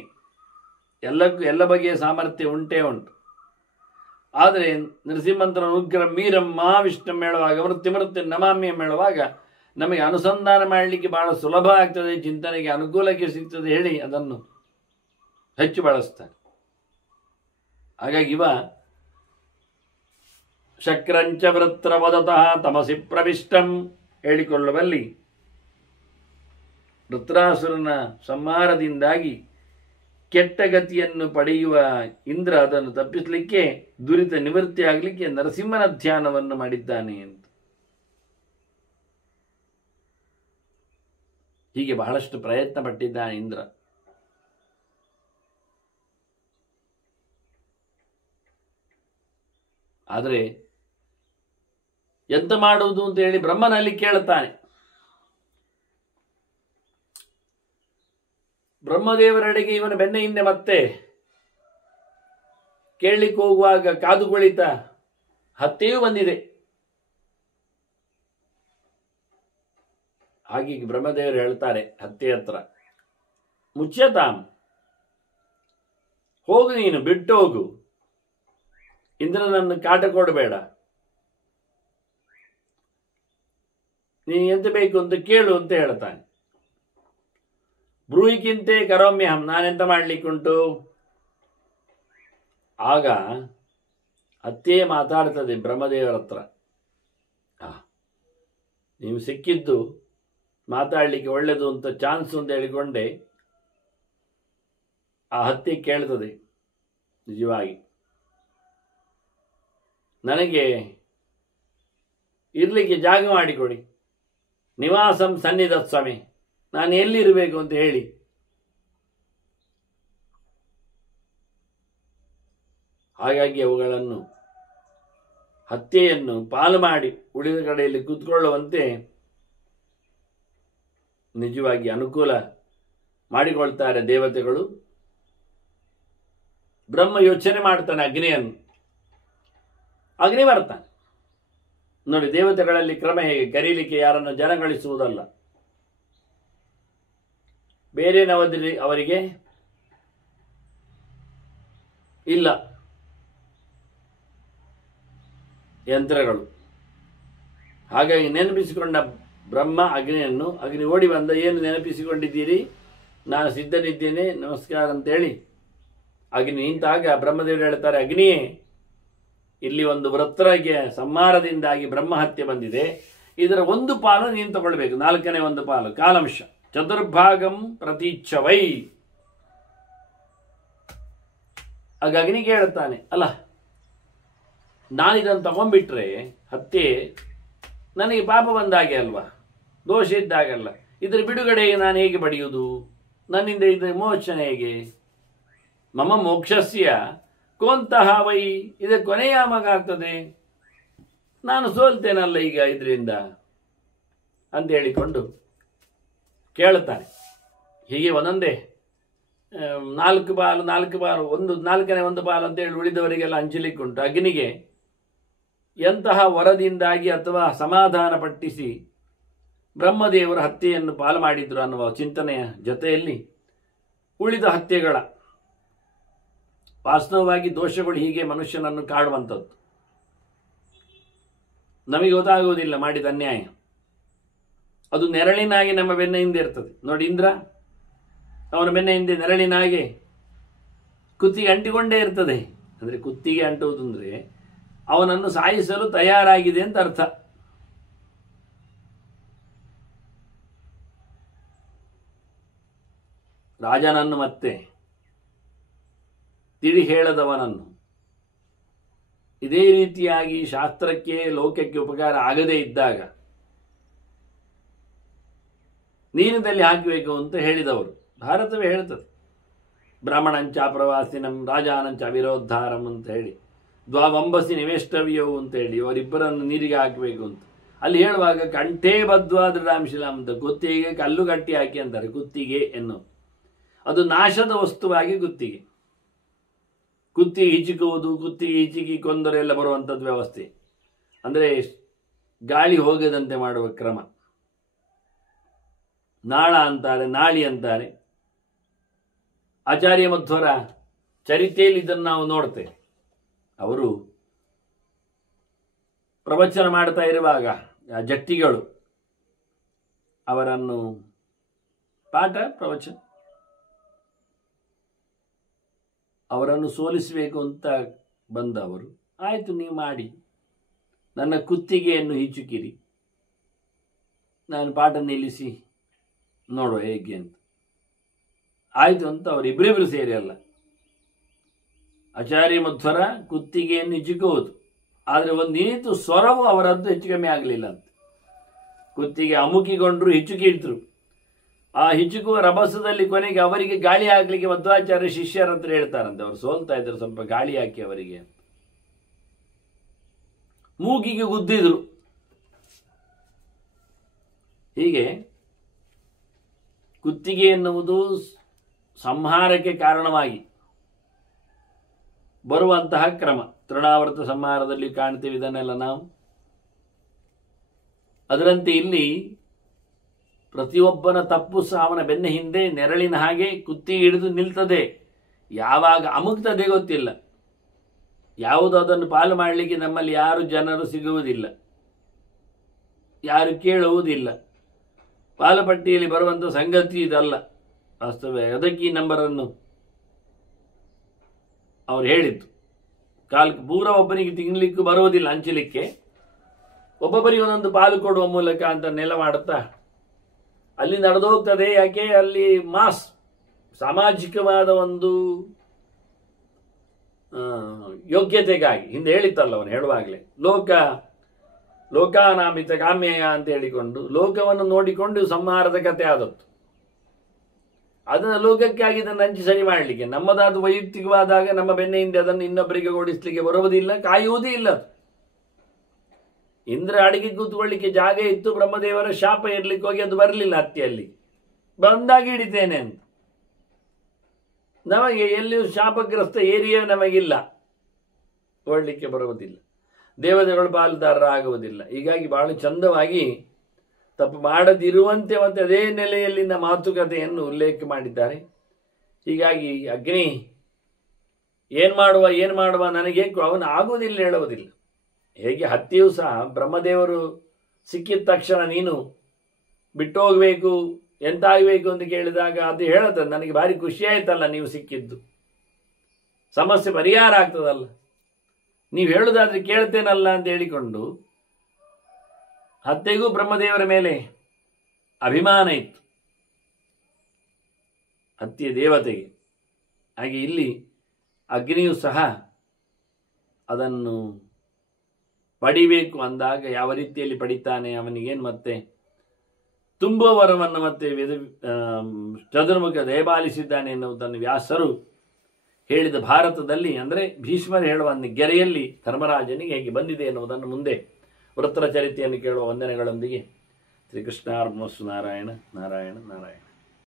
ಎಲ್ಲ ಬಗೆಯ ಸಾಮರ್ಥ್ಯ ಉಂಟೇ ಉಂಟು. ಆದರೆ ನರಸಿಂಹಂತರ ಉಗ್ರ ಮೀರಮ್ಮ ವಿಷ್ಣು ಹೇಳುವಾಗ, ಮೃತ್ಯು ನಮಾಮ್ಯ ಹೇಳುವಾಗ ನಮಗೆ ಅನುಸಂಧಾನ ಮಾಡಲಿಕ್ಕೆ ಬಹಳ ಸುಲಭ ಆಗ್ತದೆ, ಚಿಂತನೆಗೆ ಅನುಕೂಲಕ್ಕೆ ಸಿಗ್ತದೆ ಹೇಳಿ ಅದನ್ನು ಹೆಚ್ಚು ಬಳಸ್ತಾರೆ. ಹಾಗಾಗಿ ಇವ ಶಕ್ರಂಚ ವೃತ್ರ ವದತಃ ತಮಸಿ ಪ್ರವಿಷ್ಟಂ ಹೇಳಿಕೊಳ್ಳುವಲ್ಲಿ ವೃತ್ರಾಸುರನ ಸಂಹಾರದಿಂದಾಗಿ ಕೆಟ್ಟ ಗತಿಯನ್ನು ಪಡೆಯುವ ಇಂದ್ರ ಅದನ್ನು ತಪ್ಪಿಸಲಿಕ್ಕೆ, ದುರಿತ ನಿವೃತ್ತಿ ಆಗಲಿಕ್ಕೆ ನರಸಿಂಹನ ಧ್ಯಾನವನ್ನು ಮಾಡಿದ್ದಾನೆ ಅಂತ. ಹೀಗೆ ಬಹಳಷ್ಟು ಪ್ರಯತ್ನ ಪಟ್ಟಿದ್ದಾನೆ ಇಂದ್ರ. ಆದರೆ ಎಂತ ಮಾಡುವುದು ಅಂತ ಹೇಳಿ ಬ್ರಹ್ಮನಲ್ಲಿ ಕೇಳುತ್ತಾನೆ. ಬ್ರಹ್ಮದೇವರೆಡೆಗೆ ಇವನ ಬೆನ್ನ ಹಿಂದೆ ಮತ್ತೆ ಕೇಳಲಿಕ್ಕೆ ಹೋಗುವಾಗ ಕಾದುಗೊಳಿತ ಹತ್ಯೆಯೂ ಬಂದಿದೆ. ಹಾಗೆ ಬ್ರಹ್ಮದೇವರು ಹೇಳ್ತಾರೆ ಹತ್ಯೆ ಹತ್ರ, ಮುಚ್ಯತಾಂ, ಹೋಗು ನೀನು, ಬಿಟ್ಟು ಹೋಗು, ಇಂದ್ರನನ್ನು ಕಾಟ ಕೊಡಬೇಡ, ನೀನು ಎಂತ ಬೇಕು ಅಂತ ಕೇಳು ಅಂತ ಹೇಳ್ತಾನೆ. ಬ್ರೂಹಿಕಿಂತೆ ಕರೋಮ್ಯಹಂ, ನಾನೆಂತ ಮಾಡ್ಲಿಕ್ಕುಂಟು. ಆಗ ಹತ್ಯೆ ಮಾತಾಡ್ತದೆ ಬ್ರಹ್ಮದೇವರ ಹತ್ರ, ನೀವು ಸಿಕ್ಕಿದ್ದು ಮಾತಾಡಲಿಕ್ಕೆ ಒಳ್ಳೆಯದು ಅಂತ ಚಾನ್ಸ್ ಅಂತ ಹೇಳಿಕೊಂಡೆ ಆ ಹತ್ಯೆ ಕೇಳ್ತದೆ, ನಿಜವಾಗಿ ನನಗೆ ಇರಲಿಕ್ಕೆ ಜಾಗ ಮಾಡಿಕೊಡಿ, ನಿವಾಸಂ ಸನ್ನಿಧತ್ಸ್ವಾಮಿ, ನಾನು ಎಲ್ಲಿರಬೇಕು ಅಂತ ಹೇಳಿ. ಹಾಗಾಗಿ ಅವುಗಳನ್ನು ಹತ್ಯೆಯನ್ನು ಪಾಲು ಮಾಡಿ ಉಳಿದ ಕಡೆಯಲ್ಲಿ ಕೂತ್ಕೊಳ್ಳುವಂತೆ ನಿಜವಾಗಿ ಅನುಕೂಲ ಮಾಡಿಕೊಳ್ತಾರೆ ದೇವತೆಗಳು. ಬ್ರಹ್ಮ ಯೋಚನೆ ಮಾಡ್ತಾನೆ ಅಗ್ನಿಯನ್ನು, ಅಗ್ನಿ ಬರ್ತಾನೆ. ನೋಡಿ, ದೇವತೆಗಳಲ್ಲಿ ಕ್ರಮ ಹೇಗೆ, ಕರೀಲಿಕ್ಕೆ ಯಾರನ್ನು ಜನಗಳಿಸುವುದಲ್ಲ, ಬೇರೆನವರಲ್ಲಿ ಅವರಿಗೆ ಇಲ್ಲ ಯಂತ್ರಗಳು. ಹಾಗಾಗಿ ನೆನಪಿಸಿಕೊಂಡ ಬ್ರಹ್ಮ ಅಗ್ನಿಯನ್ನು, ಅಗ್ನಿ ಓಡಿ ಬಂದ, ಏನು ನೆನಪಿಸಿಕೊಂಡಿದ್ದೀರಿ, ನಾನು ಸಿದ್ಧನಿದ್ದೇನೆ, ನಮಸ್ಕಾರ ಅಂತೇಳಿ ಅಗ್ನಿ ನಿಂತಾಗ ಬ್ರಹ್ಮದೇವರು ಹೇಳ್ತಾರೆ, ಅಗ್ನಿಯೇ, ಇಲ್ಲಿ ಒಂದು ವೃತ್ರಗೆ ಸಂಹಾರದಿಂದಾಗಿ ಬ್ರಹ್ಮಹತ್ಯೆ ಬಂದಿದೆ, ಇದರ ಒಂದು ಪಾಲು ನೀನು ತಗೊಳ್ಬೇಕು, 4ನೇ ಒಂದು ಪಾಲು, ಕಾಲಂಶ, ಚತುರ್ಭಾಗಂ ಪ್ರತೀಚ್ಛವೈ. ಆಗ ಅಗ್ನಿ ಕೇಳುತ್ತಾನೆ, ಅಲ್ಲ ನಾನಿದನ್ನು ತಗೊಂಡ್ಬಿಟ್ರೆ ಹತ್ಯೆ ನನಗೆ ಪಾಪ ಬಂದಾಗೆ ಅಲ್ವಾ, ದೋಷ ಇದ್ದಾಗಲ್ಲ, ಇದರ ಬಿಡುಗಡೆಗೆ ನಾನು ಹೇಗೆ ಪಡೆಯುವುದು, ನನ್ನಿಂದ ಇದರ ಮೋಚನೆ ಹೇಗೆ? ಮಮ ಮೋಕ್ಷಸ್ಯ ಕೋಂತಹ ವೈ, ಇದರ ಕೊನೆಯ ಯಾವಾಗ ಆಗ್ತದೆ, ನಾನು ಸೋಲ್ತೇನಲ್ಲ ಈಗ ಇದರಿಂದ ಅಂತ ಹೇಳಿಕೊಂಡು ಕೇಳುತ್ತಾನೆ. ಹೀಗೆ ಒಂದೊಂದೇ 4 ಪಾಲು 4 ಪಾಲು, 4ನೇ ಒಂದು ಪಾಲು ಅಂತೇಳಿ ಉಳಿದವರಿಗೆಲ್ಲ ಹಂಚಲಿಕ್ಕುಂಟು. ಅಗ್ನಿಗೆ ಎಂತಹ ವರದಿಂದಾಗಿ ಅಥವಾ ಸಮಾಧಾನ ಪಟ್ಟಿಸಿ ಬ್ರಹ್ಮದೇವರ ಹತ್ಯೆಯನ್ನು ಪಾಲು ಮಾಡಿದ್ರು ಅನ್ನುವ ಚಿಂತನೆಯ ಜೊತೆಯಲ್ಲಿ ಉಳಿದ ಹತ್ಯೆಗಳ ವಾಸ್ತವವಾಗಿ ದೋಷಗಳು ಹೀಗೆ ಮನುಷ್ಯನನ್ನು ಕಾಡುವಂಥದ್ದು. ನಮಗೆ ಗೊತ್ತಾಗುವುದಿಲ್ಲ ಮಾಡಿದ ಅನ್ಯಾಯ, ಅದು ನೆರಳಿನಾಗಿ ನಮ್ಮ ಬೆನ್ನ ಹಿಂದೆ ಇರ್ತದೆ. ನೋಡಿ, ಇಂದ್ರ ಅವನ ಬೆನ್ನ ಹಿಂದೆ ನೆರಳಿನಾಗೆ ಕುತ್ತಿಗೆ ಅಂಟಿಕೊಂಡೇ ಇರ್ತದೆ. ಅಂದರೆ ಕುತ್ತಿಗೆ ಅಂಟುವುದು ಅಂದರೆ ಅವನನ್ನು ಸಾಯಿಸಲು ತಯಾರಾಗಿದೆ ಅಂತ ಅರ್ಥ. ರಾಜನನ್ನು ಮತ್ತೆ ತಿಳಿ ಹೇಳದವನನ್ನು ಇದೇ ರೀತಿಯಾಗಿ ಶಾಸ್ತ್ರಕ್ಕೆ ಲೋಕಕ್ಕೆ ಉಪಕಾರ ಆಗದೇ ಇದ್ದಾಗ ನೀರಿನಲ್ಲಿ ಹಾಕಬೇಕು ಅಂತ ಹೇಳಿದವರು ಭಾರತವೇ ಹೇಳ್ತದೆ. ಬ್ರಾಹ್ಮಣಂಚ ಪ್ರವಾಸಿನಂ ರಾಜಾನಂಚ ವಿರೋದ್ಧಾರಂ ಅಂತ ಹೇಳಿ, ದ್ವಾವಂಬಸಿ ನಿವೇಷ್ಟವ್ಯವು ಅಂತ ಹೇಳಿ ಅವರಿಬ್ಬರನ್ನು ನೀರಿಗೆ ಹಾಕಬೇಕು ಅಂತ ಅಲ್ಲಿ ಹೇಳುವಾಗ ಕಂಠೇ ಬದ್ವಾದ ರಾಮಶಿಲಾಂ ಅಂತ, ಕುತ್ತಿಗೆ ಕಲ್ಲು ಕಟ್ಟಿ ಹಾಕಿ ಅಂತಾರೆ. ಕುತ್ತಿಗೆ ಎನ್ನು ಅದು ನಾಶದ ವಸ್ತುವಾಗಿ ಕುತ್ತಿಗೆ ಹಿಚಿಕುವುದು, ಕುತ್ತಿಗೆ ಹಿಚಿಕಿ ಕೊಂದರೆ ಎಲ್ಲ ಬರುವಂಥದ್ದು ವ್ಯವಸ್ಥೆ. ಅಂದರೆ ಗಾಳಿ ಹೋಗದಂತೆ ಮಾಡುವ ಕ್ರಮ. ನಾಳ ಅಂತಾರೆ, ನಾಳಿ ಅಂತಾರೆ. ಆಚಾರ್ಯ ಮಧ್ವರ ಚರಿತೆಯಲ್ಲಿ ಇದನ್ನು ನಾವು ನೋಡ್ತೇವೆ. ಅವರು ಪ್ರವಚನ ಮಾಡ್ತಾ ಇರುವಾಗ ಜಟ್ಟಿಗಳು ಅವರನ್ನು ಪ್ರವಚನ ಅವರನ್ನು ಸೋಲಿಸಬೇಕು ಅಂತ ಬಂದವರು, ಆಯಿತು ನೀವು ಮಾಡಿ, ನನ್ನ ಕುತ್ತಿಗೆಯನ್ನು ಹಿಚುಕಿರಿ, ನಾನು ಪಾಠ ನಿಲ್ಲಿಸಿ ನೋಡುವ ಹೇಗೆ ಅಂತ. ಆಯಿತು ಅಂತ ಅವರಿಬ್ಬರಿಬ್ಬರು ಸೇರಿ ಅಲ್ಲ, ಆಚಾರ್ಯ ಮಧ್ವರ ಕುತ್ತಿಗೆಯನ್ನು ಹಿಚುಕುವುದು, ಆದರೆ ಒಂದಿನಿತು ಸ್ವರವು ಅವರದ್ದು ಹೆಚ್ಚು ಕಮ್ಮಿ ಆಗಲಿಲ್ಲ ಅಂತ. ಕುತ್ತಿಗೆ ಅಮುಕಿಗೊಂಡ್ರು, ಹಿಚುಕಿಡ್ತರು. ಆ ಹಿಚುಕುವ ರಭಸದಲ್ಲಿ ಕೊನೆಗೆ ಅವರಿಗೆ ಗಾಳಿ ಹಾಕಲಿಕ್ಕೆ ಮಧ್ವಾಚಾರ್ಯ ಶಿಷ್ಯರ ಹತ್ರ ಹೇಳ್ತಾರಂತೆ, ಅವರು ಸೋಲ್ತಾ ಇದ್ರು, ಸ್ವಲ್ಪ ಗಾಳಿ ಹಾಕಿ ಅವರಿಗೆ. ಮೂಗಿಗೆ ಗುದ್ದಿದ್ರು. ಹೀಗೆ ಕುತ್ತಿಗೆ ಎನ್ನುವುದು ಸಂಹಾರಕ್ಕೆ ಕಾರಣವಾಗಿ ಬರುವಂತಹ ಕ್ರಮ. ತೃಣಾವರ್ತ ಸಂಹಾರದಲ್ಲಿ ಕಾಣ್ತೀವಿ ಇದನ್ನೆಲ್ಲ ನಾವು. ಅದರಂತೆ ಇಲ್ಲಿ ಪ್ರತಿಯೊಬ್ಬನ ತಪ್ಪು ಸಹ ಅವನ ಬೆನ್ನ ಹಿಂದೆ ನೆರಳಿನ ಹಾಗೆ ಕುತ್ತಿಗೆ ಹಿಡಿದು ನಿಲ್ತದೆ. ಯಾವಾಗ ಅಮುಕ್ತದೆ ಗೊತ್ತಿಲ್ಲ. ಯಾವುದು ಅದನ್ನು ಪಾಲು ಮಾಡಲಿಕ್ಕೆ ನಮ್ಮಲ್ಲಿ ಯಾರು ಜನರು ಸಿಗುವುದಿಲ್ಲ, ಯಾರು ಕೇಳುವುದಿಲ್ಲ. ಪಾಲುಪಟ್ಟಿಯಲ್ಲಿ ಬರುವಂಥ ಸಂಗತಿ ಇದಲ್ಲ ವಾಸ್ತವ. ಅದಕ್ಕೆ ಈ ನಂಬರನ್ನು ಅವರು ಹೇಳಿದ್ದು. ಕಾಲಕ್ಕೆ ಪೂರ ಒಬ್ಬನಿಗೆ ತಿನ್ನಲಿಕ್ಕೂ ಬರುವುದಿಲ್ಲ, ಹಂಚಲಿಕ್ಕೆ ಒಬ್ಬೊಬ್ಬರಿಗೆ ಒಂದೊಂದು ಪಾಲು ಕೊಡುವ ಮೂಲಕ ಅಂತ ನೆಲ ಮಾಡುತ್ತಾ ಅಲ್ಲಿ ನಡೆದೋಗ್ತದೆ. ಯಾಕೆ? ಅಲ್ಲಿ ಮಾಸ್ ಸಾಮಾಜಿಕವಾದ ಒಂದು ಯೋಗ್ಯತೆಗಾಗಿ. ಹಿಂದೆ ಹೇಳಿತ್ತಲ್ಲ ಅವನು ಹೇಳುವಾಗಲೇ, ಲೋಕಾನಾಮಿತ ಕಾಮ್ಯಯ ಅಂತ ಹೇಳಿಕೊಂಡು ಲೋಕವನ್ನು ನೋಡಿಕೊಂಡು ಸಂಹಾರದ ಕಥೆ ಆದದ್ದು. ಅದನ್ನು ಲೋಕಕ್ಕಾಗಿ ಇದನ್ನು ಹಂಚಿ ಸರಿ ಮಾಡಲಿಕ್ಕೆ ನಮ್ಮದಾದ ವೈಯಕ್ತಿಕವಾದಾಗ ನಮ್ಮ ಬೆನ್ನೆಯಿಂದ ಅದನ್ನು ಇನ್ನೊಬ್ಬರಿಗೆ ಓಡಿಸ್ಲಿಕ್ಕೆ ಬರುವುದಿಲ್ಲ, ಕಾಯುವುದೇ ಇಲ್ಲ. ಇಂದ್ರ ಅಡಿಗೆ ಕೂತ್ಕೊಳ್ಳಿಕ್ಕೆ ಜಾಗ ಇತ್ತು, ಬ್ರಹ್ಮದೇವರ ಶಾಪ ಇರ್ಲಿಕ್ಕೆ ಹೋಗಿ ಅದು ಬರಲಿಲ್ಲ ಹತ್ತಿಯಲ್ಲಿ, ಬಂದಾಗಿ ಹಿಡಿತೇನೆ ಅಂತ. ನಮಗೆ ಎಲ್ಲಿಯೂ ಶಾಪಗ್ರಸ್ತ ಏರಿಯಾ ನಮಗಿಲ್ಲ, ಓಡಲಿಕ್ಕೆ ಬರುವುದಿಲ್ಲ, ದೇವತೆಗಳು ಪಾಲುದಾರರಾಗುವುದಿಲ್ಲ. ಹೀಗಾಗಿ ಬಹಳ ಚಂದವಾಗಿ ತಪ್ಪು ಮಾಡದಿರುವಂತೆ ಮತ್ತು ಅದೇ ನೆಲೆಯಲ್ಲಿನ ಮಾತುಕತೆಯನ್ನು ಉಲ್ಲೇಖ ಮಾಡಿದ್ದಾರೆ. ಹೀಗಾಗಿ ಅಗ್ನಿ ಏನು ಮಾಡುವ ನನಗೆ ಅವನು ಆಗುವುದಿಲ್ಲ, ಹೇಳುವುದಿಲ್ಲ. ಹೇಗೆ ಹತ್ತಿಯೂ ಸಹ ಬ್ರಹ್ಮದೇವರು ಸಿಕ್ಕಿದ ತಕ್ಷಣ ನೀನು ಬಿಟ್ಟು ಹೋಗಬೇಕು, ಎಂತಾಗಬೇಕು ಅಂತ ಕೇಳಿದಾಗ ಅದು ಹೇಳುತ್ತದೆ, ನನಗೆ ಭಾರಿ ಖುಷಿ ಆಯ್ತಲ್ಲ ನೀವು ಸಿಕ್ಕಿದ್ದು, ಸಮಸ್ಯೆ ಪರಿಹಾರ ಆಗ್ತದಲ್ಲ, ನೀವು ಹೇಳುದಾದ್ರೆ ಕೇಳ್ತೇನಲ್ಲ ಅಂತ ಹೇಳಿಕೊಂಡು ಹತ್ತೆಗೂ ಬ್ರಹ್ಮದೇವರ ಮೇಲೆ ಅಭಿಮಾನ ಇತ್ತು, ಹತ್ತಿಯ ದೇವತೆಗೆ. ಹಾಗೆ ಇಲ್ಲಿ ಅಗ್ನಿಯೂ ಸಹ ಅದನ್ನು ಪಡಿಬೇಕು ಅಂದಾಗ ಯಾವ ರೀತಿಯಲ್ಲಿ ಪಡಿತಾನೆ, ಅವನಿಗೇನು ಮತ್ತೆ ತುಂಬುವ ವರವನ್ನು ಮತ್ತೆ ಚತುರ್ಮುಖ ದಯಪಾಲಿಸಿದ್ದಾನೆ ಎನ್ನುವುದನ್ನು ವ್ಯಾಸರು ಹೇಳಿದ ಭಾರತದಲ್ಲಿ, ಅಂದರೆ ಭೀಷ್ಮರು ಹೇಳುವ ಗೆರೆಯಲ್ಲಿ ಧರ್ಮರಾಜನಿಗೆ ಹೇಗೆ ಬಂದಿದೆ ಎನ್ನುವುದನ್ನು ಮುಂದೆ ವೃತ್ರ ಚರಿತೆಯನ್ನು ಕೇಳುವ ವಂದನೆಗಳೊಂದಿಗೆ ಶ್ರೀಕೃಷ್ಣಾರ್ಪಣಮಸ್ತು. ನಾರಾಯಣ ನಾರಾಯಣ ನಾರಾಯಣ.